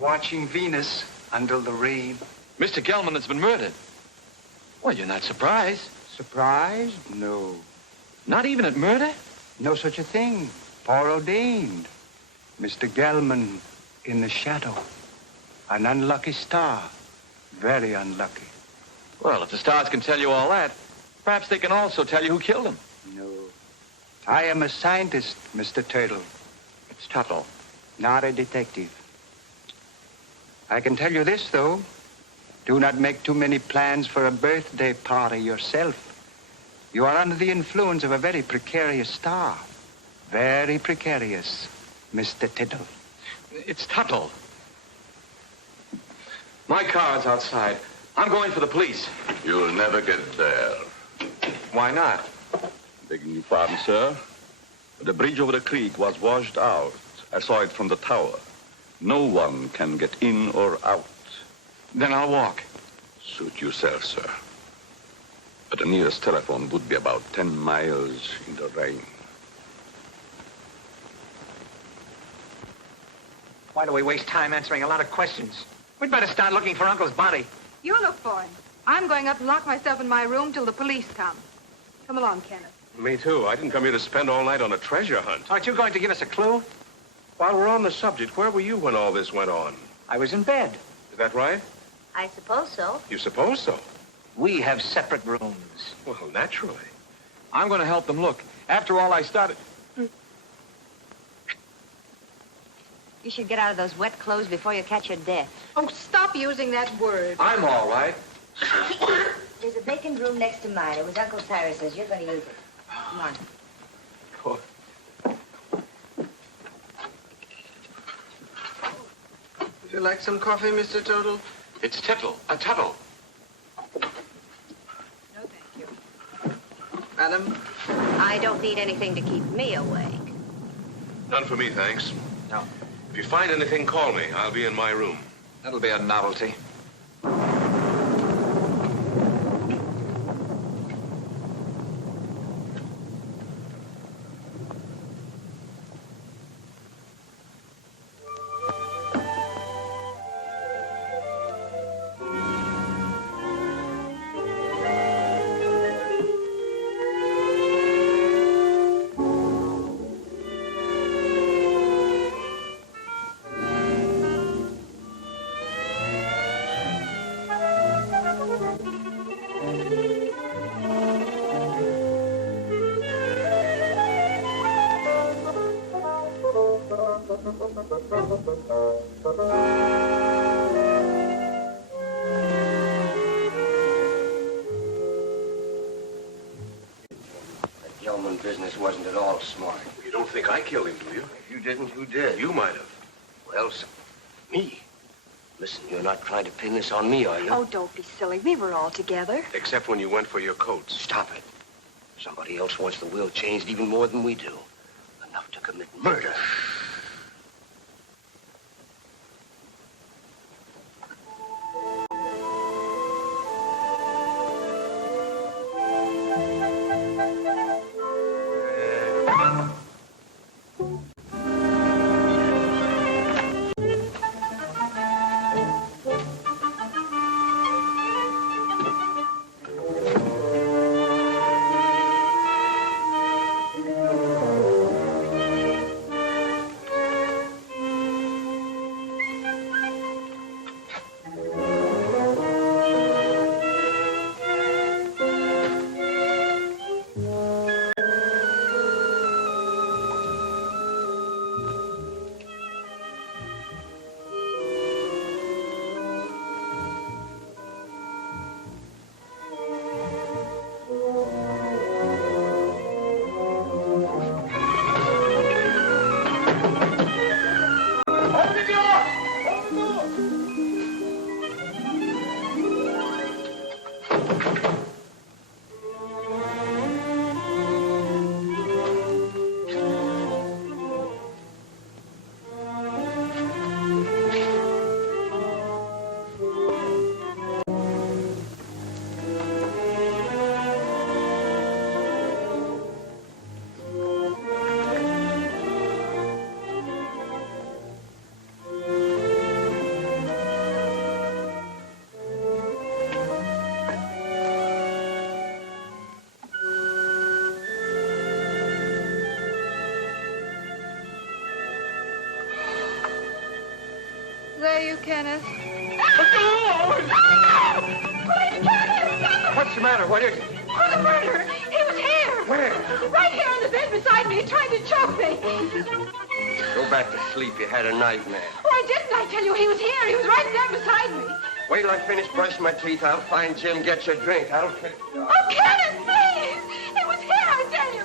Watching Venus under the rain. Mr. Gelman has been murdered. Well, you're not surprised. Surprised? No. Not even at murder? No such a thing. Foreordained. Mr. Gelman in the shadow. An unlucky star. Very unlucky. Well, if the stars can tell you all that, perhaps they can also tell you who killed him. No. I am a scientist, Mr. Tuttle. It's Tuttle. Not a detective. I can tell you this, though. Do not make too many plans for a birthday party yourself. You are under the influence of a very precarious star. Very precarious, Mr. Tuttle. It's Tuttle. My car's outside. I'm going for the police. You'll never get there. Why not? Begging your pardon, sir. The bridge over the creek was washed out. I saw it from the tower. No one can get in or out. Then I'll walk. Suit yourself, sir. But the nearest telephone would be about 10 miles in the rain. Why do we waste time answering a lot of questions? We'd better start looking for Uncle's body. You look for him. I'm going up and lock myself in my room till the police come. Come along, Kenneth. Me too. I didn't come here to spend all night on a treasure hunt. Aren't you going to give us a clue? While we're on the subject, where were you when all this went on? I was in bed. Is that right? I suppose so. You suppose so? We have separate rooms. Well, naturally. I'm going to help them look. After all, I started... You should get out of those wet clothes before you catch your death. Oh, stop using that word. I'm all right. There's a vacant room next to mine. It was Uncle Cyrus's. You're going to use it. Come on. Would you like some coffee, Mr. Tuttle? It's Tuttle. Tuttle. No, thank you. Madam? I don't need anything to keep me awake. None for me, thanks. No. If you find anything, call me. I'll be in my room. That'll be a novelty. Gelman business wasn't at all smart. You don't think I killed him, do you? If you didn't, who did? You might have. Well, me. Listen, you're not trying to pin this on me, are you? Oh, don't be silly. We were all together. Except when you went for your coats. Stop it. Somebody else wants the will changed even more than we do. Enough to commit murder. Kenneth. What's the matter? What is it? Oh, the murderer! He was here! Where? Right here on the bed beside me. He's trying to choke me. Go back to sleep. You had a nightmare. Oh, I didn't. I tell you, he was here. He was right there beside me. Wait till I finish brushing my teeth. I'll find Jim, get you a drink. I'll take you. Oh, Kenneth, please! He was here, I tell you.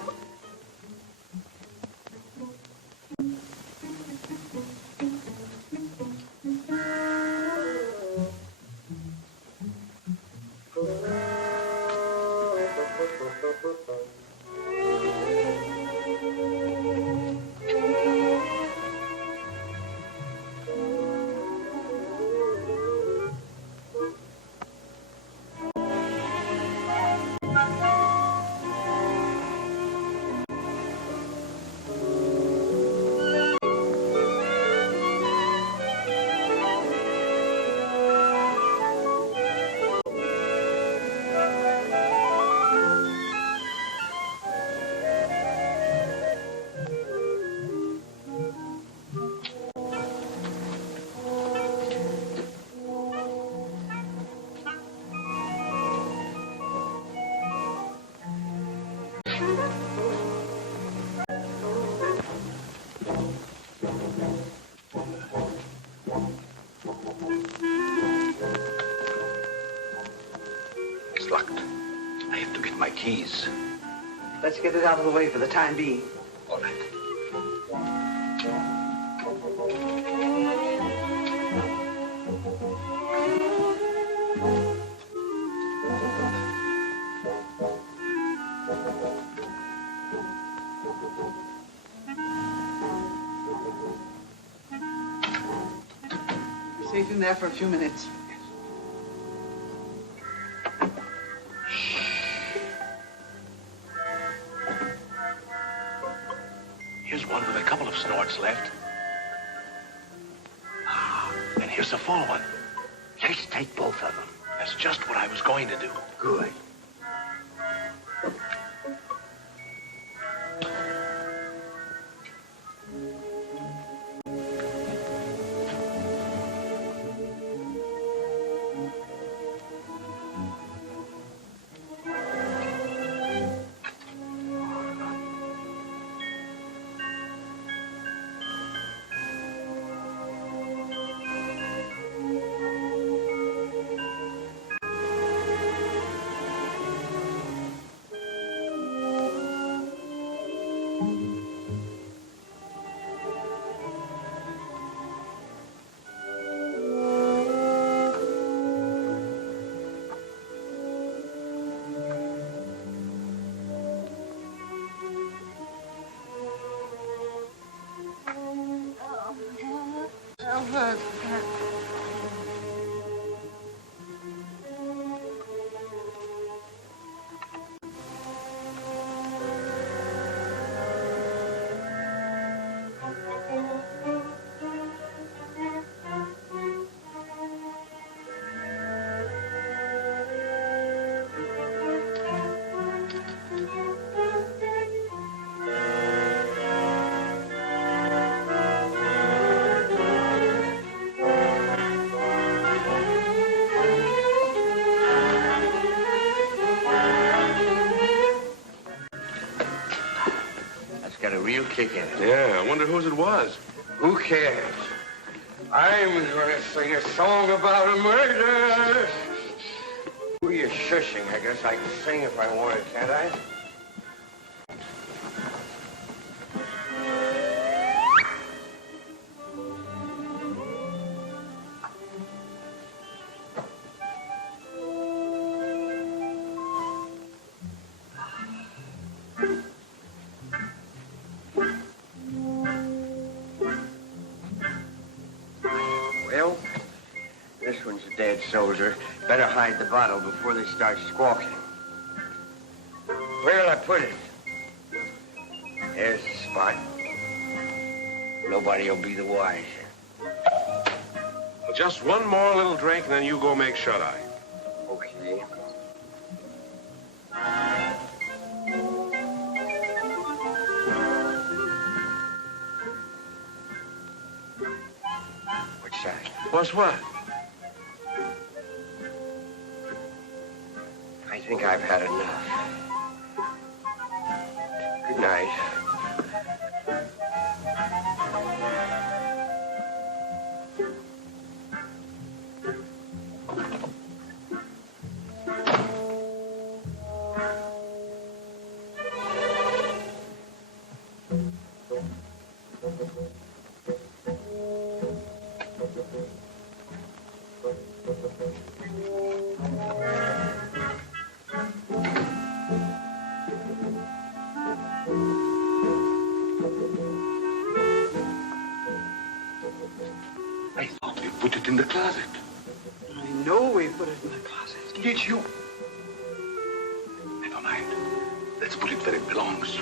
It's locked. I have to get my keys. Let's get it out of the way for the time being. All right. Safe in there for a few minutes. Here's one with a couple of snorts left. And here's a full one. Let's take both of them. That's just what I was going to do. Good. Got a real kick in it. Yeah, I wonder whose it was. Who cares? I'm gonna sing a song about a murder. Who are you shushing? I guess I can sing if I wanted, can't I? Well, this one's a dead soldier. Better hide the bottle before they start squawking. Where'll I put it? There's the spot. Nobody'll be the wiser. Well, just one more little drink, and then you go make shut-eye. Okay. Plus what? I think I've had enough. Good night. I thought we put it in the closet. I know we put it in the closet. Did you? Never mind. Let's put it where it belongs.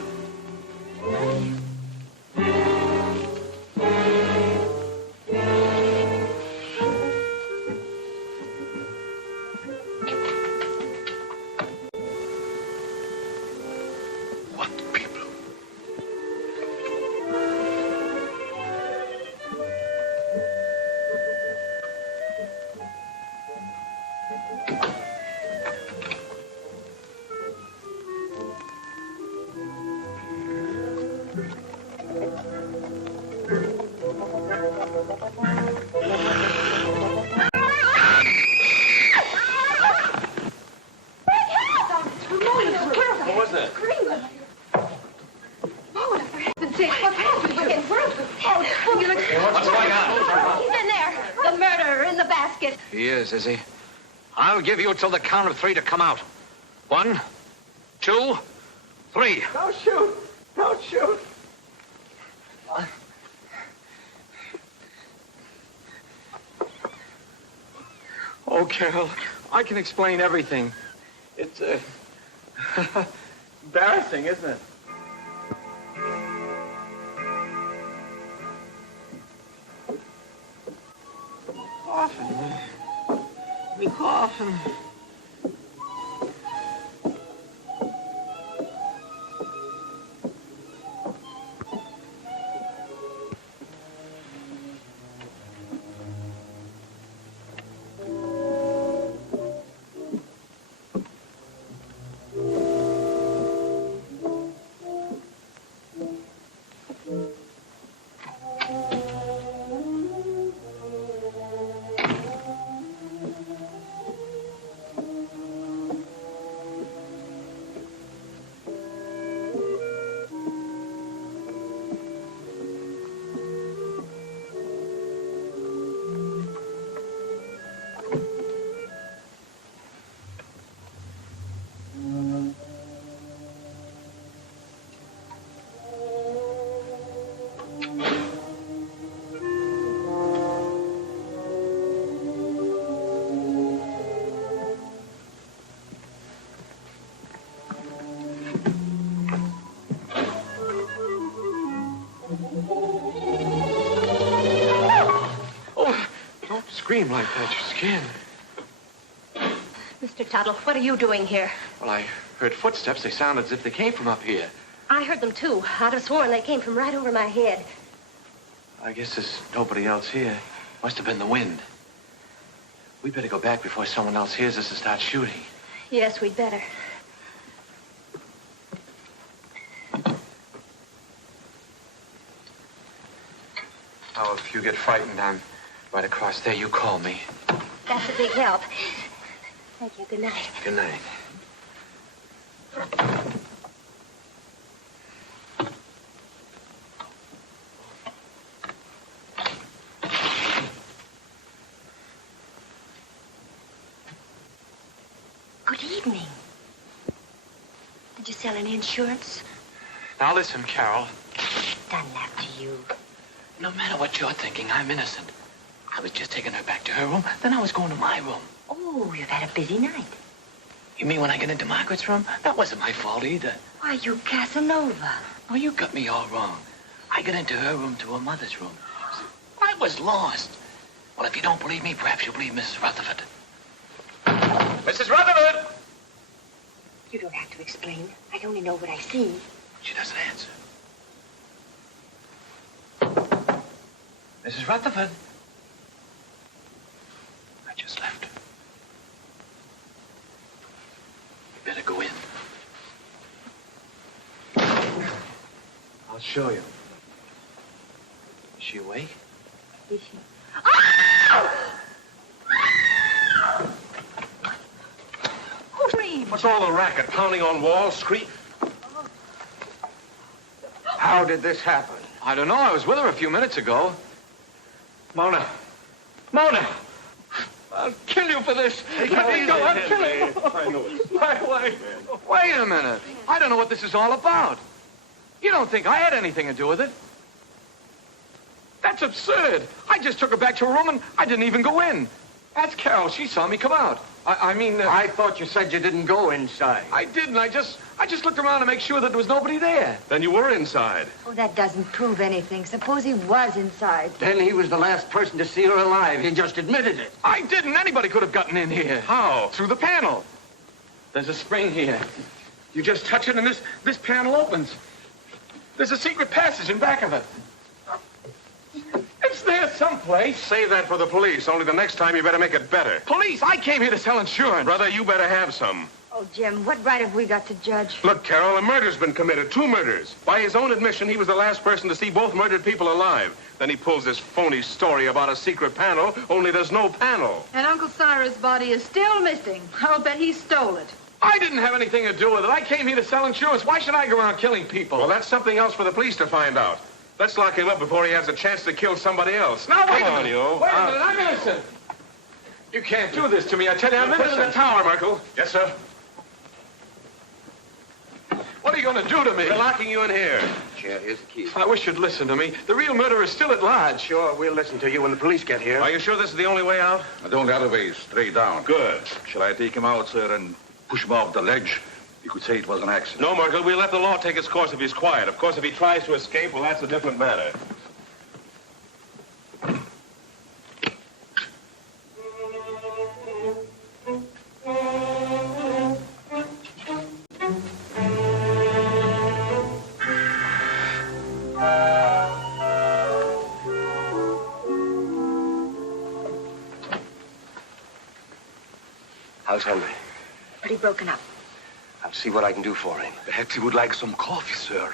What people? What was that? Mona, for heaven's sake, what happened? What's going on? He's in there. The murderer in the basket. He is he? I'll give you till the count of 3 to come out. 1, 2, 3. Don't shoot! Don't shoot! Oh, Carol, I can explain everything. It's, embarrassing, isn't it? Coughing. Me coughing. Scream like that, your skin. Mr. Tuttle, what are you doing here? Well, I heard footsteps. They sounded as if they came from up here. I heard them, too. I'd have sworn they came from right over my head. I guess there's nobody else here. Must have been the wind. We'd better go back before someone else hears us and start shooting. Yes, we'd better. Oh, if you get frightened, I'm right across there. You call me. That's a big help. Thank you. Good night. Good night. Good evening. Did you sell any insurance? Now listen, Carol. Done that to you. No matter what you're thinking, I'm innocent. I was just taking her back to her room. Then I was going to my room. Oh, you've had a busy night. You mean when I got into Margaret's room? That wasn't my fault either. Why, you Casanova. Oh, you got me all wrong. I got into her room to her mother's room. I was lost. Well, if you don't believe me, perhaps you'll believe Mrs. Rutherford. Mrs. Rutherford! You don't have to explain. I only know what I see. She doesn't answer. Mrs. Rutherford? I'll show you. Is she awake? Is she? Who screamed? What's all the racket? Pounding on walls, scream. How did this happen? I don't know. I was with her a few minutes ago. Mona! Mona! I'll kill you for this. Let me go. I'll kill you. I know it. Wait a minute. I don't know what this is all about. You don't think I had anything to do with it? That's absurd. I just took her back to her room and I didn't even go in. That's Carol. She saw me come out. I mean... I thought you said you didn't go inside. I didn't. I just looked around to make sure that there was nobody there. Then you were inside. Oh, that doesn't prove anything. Suppose he was inside. Then he was the last person to see her alive. He just admitted it. I didn't. Anybody could have gotten in here. How? Through the panel. There's a spring here. You just touch it and this panel opens. There's a secret passage in back of it. It's there someplace. Save that for the police. Only the next time you better make it better. Police? I came here to sell insurance. Brother, you better have some. Oh, Jim, what right have we got to judge? Look, Carol, a murder's been committed. 2 murders. By his own admission, he was the last person to see both murdered people alive. Then he pulls this phony story about a secret panel, only there's no panel. And Uncle Cyrus' body is still missing. I'll bet he stole it. I didn't have anything to do with it. I came here to sell insurance. Why should I go around killing people? Well, that's something else for the police to find out. Let's lock him up before he has a chance to kill somebody else. Now, wait Come a on, minute. you. Wait a minute. I'm innocent. You can't do this to me. I tell you, I'm Put it in innocent. the tower, Murkil. Yes, sir. What are you going to do to me? We're locking you in here. Chair, here's the key. I wish you'd listen to me. The real murderer is still at large. Sure, we'll listen to you when the police get here. Are you sure this is the only way out? The only other way is straight down. Good. Shall I take him out, sir, and push him off the ledge? You could say it was an accident. No, Murkil, we'll let the law take its course if he's quiet. Of course, if he tries to escape, well, that's a different matter. How's Henry? Pretty broken up. I'll see what I can do for him. Perhaps he would like some coffee, sir.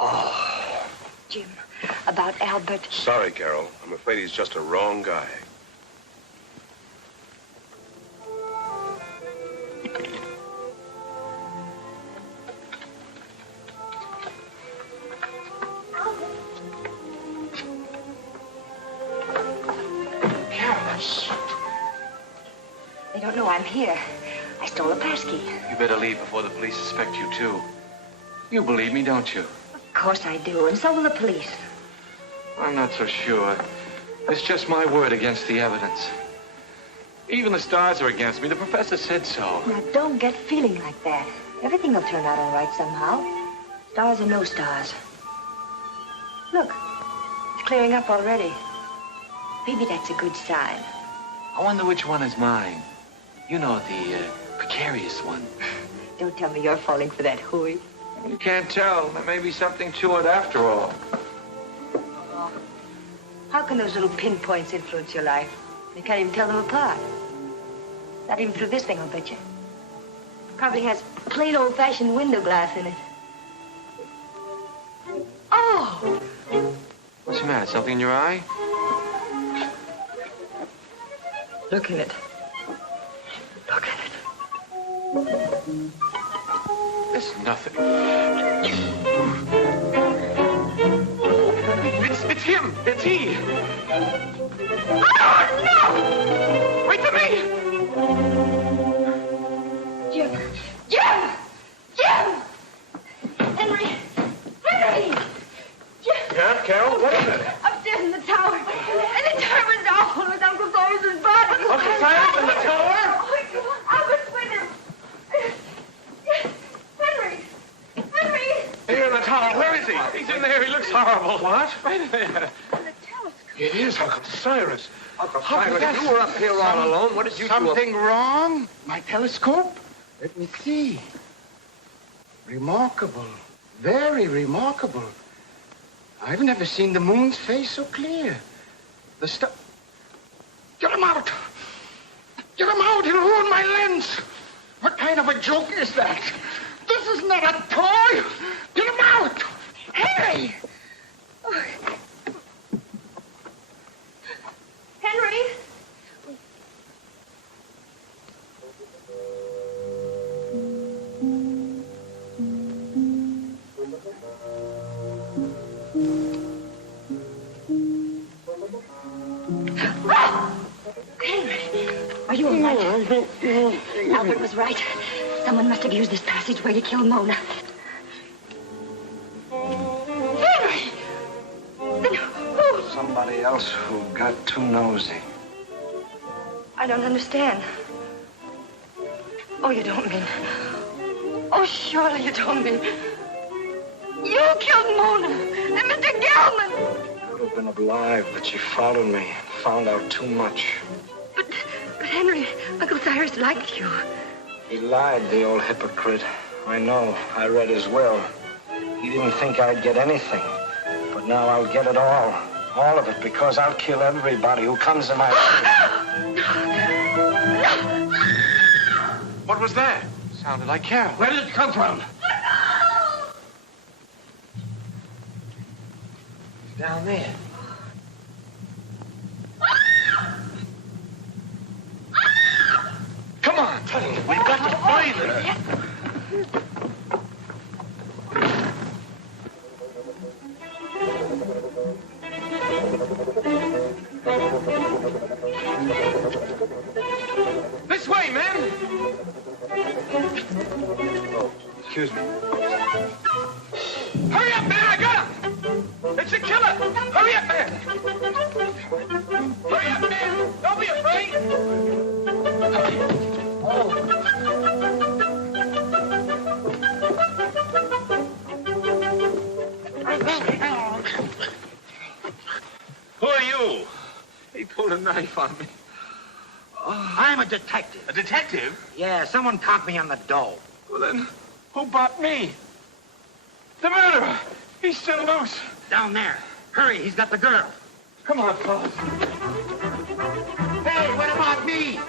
Oh. Jim, about Albert. Sorry, Carol. I'm afraid he's just a wrong guy. They don't know I'm here. I stole a pass key. You better leave before the police suspect you, too. You believe me, don't you? Of course I do, and so will the police. I'm not so sure. It's just my word against the evidence. Even the stars are against me. The professor said so. Now, don't get feeling like that. Everything will turn out all right somehow. Stars or no stars. Look, it's clearing up already. Maybe that's a good sign. I wonder which one is mine. You know, the precarious one. Don't tell me you're falling for that hooey. You can't tell. There may be something to it after all. Oh. How can those little pinpoints influence your life? You can't even tell them apart. Not even through this thing, I'll bet you. Probably has plain old-fashioned window glass in it. Oh! What's the matter? Something in your eye? Look in it. Look at it. It's nothing. It's him. It's he. Oh, no! Wait for me! Jim! Jim! Jim! Henry! Henry! Jim! Yeah, Carol, what is it? Upstairs in the tower. And the tower was awful with Uncle Cyrus's body. Uncle Cyrus in the tower? I was with him. Henry! Henry! Here in the tower. Where is he? He's in there. He looks horrible. What? Right there. It is Uncle Cyrus. Uncle Cyrus, you were up here all alone. What did you do? Something wrong? My telescope? Let me see. Remarkable. Very remarkable. I've never seen the moon's face so clear. The star... Get him out! Get him out! He'll ruin my lens! What kind of a joke is that? This is not a toy! Get him out! Henry! Oh. Henry! Are you all right? Albert was right. Someone must have used this passageway to kill Mona. Henry! Then who? Somebody else who got too nosy. I don't understand. Oh, you don't mean... Oh, surely you don't mean... You killed Mona and Mr. Gelman! Could have been alive, but she followed me and found out too much. But Henry, Uncle Cyrus liked you. He lied, the old hypocrite. I know. I read his will. He didn't think I'd get anything. But now I'll get it all. All of it, because I'll kill everybody who comes in my way. What was that? Sounded like Carol. Where did it come from? It's down there. Come on, Tuttle. We've got to find her. This way, men! Oh, excuse me. Hurry up, man! I got him! It's a killer! Hurry up, man! Hurry up, man! Don't be afraid! Who are you? He pulled a knife on me. I'm a detective. A detective? Yeah, someone caught me on the dough. Well, then, who bought me? The murderer! He's still loose. Down there. Hurry, he's got the girl. Come on, fellas. Hey, what about me?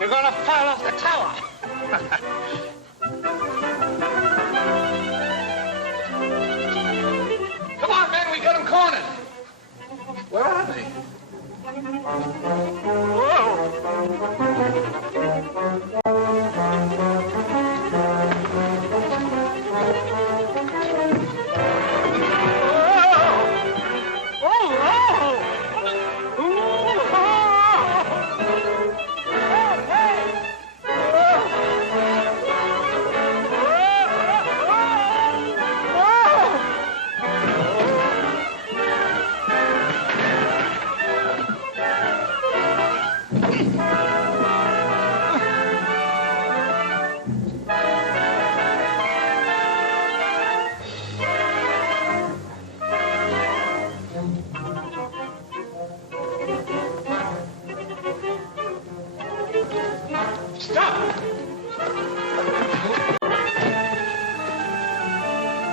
You're going to fall off the tower. Come on, men, we got them cornered. Where are they?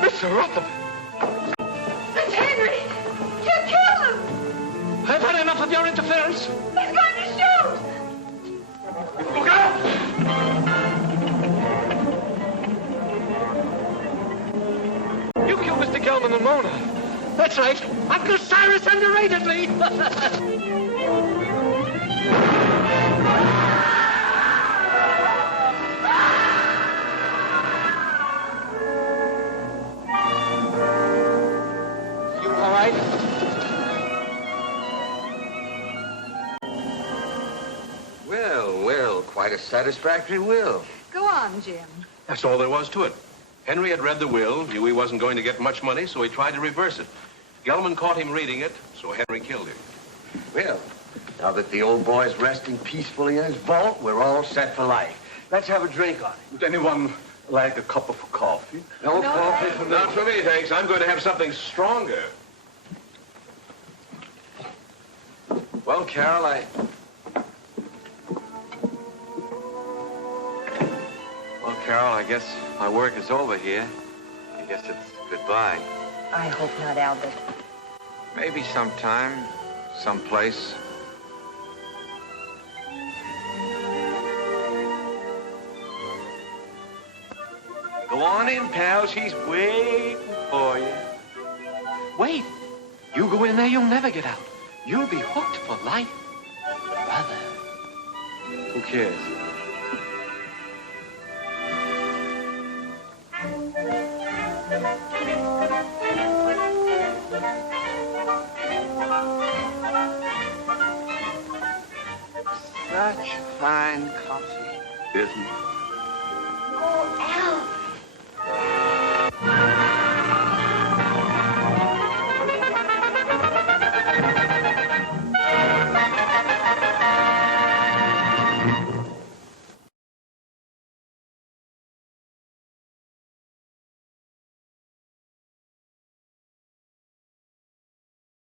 Mr. Rutherford! It's Henry! You killed him! I've had enough of your interference. He's going to shoot! Look out! You killed Mr. Gelman and Mona. That's right. Uncle Cyrus underrated me. quite a satisfactory will. Go on, Jim. That's all there was to it. Henry had read the will, knew he wasn't going to get much money, so he tried to reverse it. Gelman caught him reading it, so Henry killed him. Well, now that the old boy's resting peacefully in his vault, we're all set for life. Let's have a drink on it. Would anyone like a cup of coffee? No coffee for me. Not for me, thanks. I'm going to have something stronger. Well, Carol, I guess my work is over here. I guess it's goodbye. I hope not, Albert. Maybe sometime, someplace. Go on in, pal. She's waiting for you. Wait. You go in there, you'll never get out. You'll be hooked for life. Brother. Who cares? Such fine coffee. Isn't it?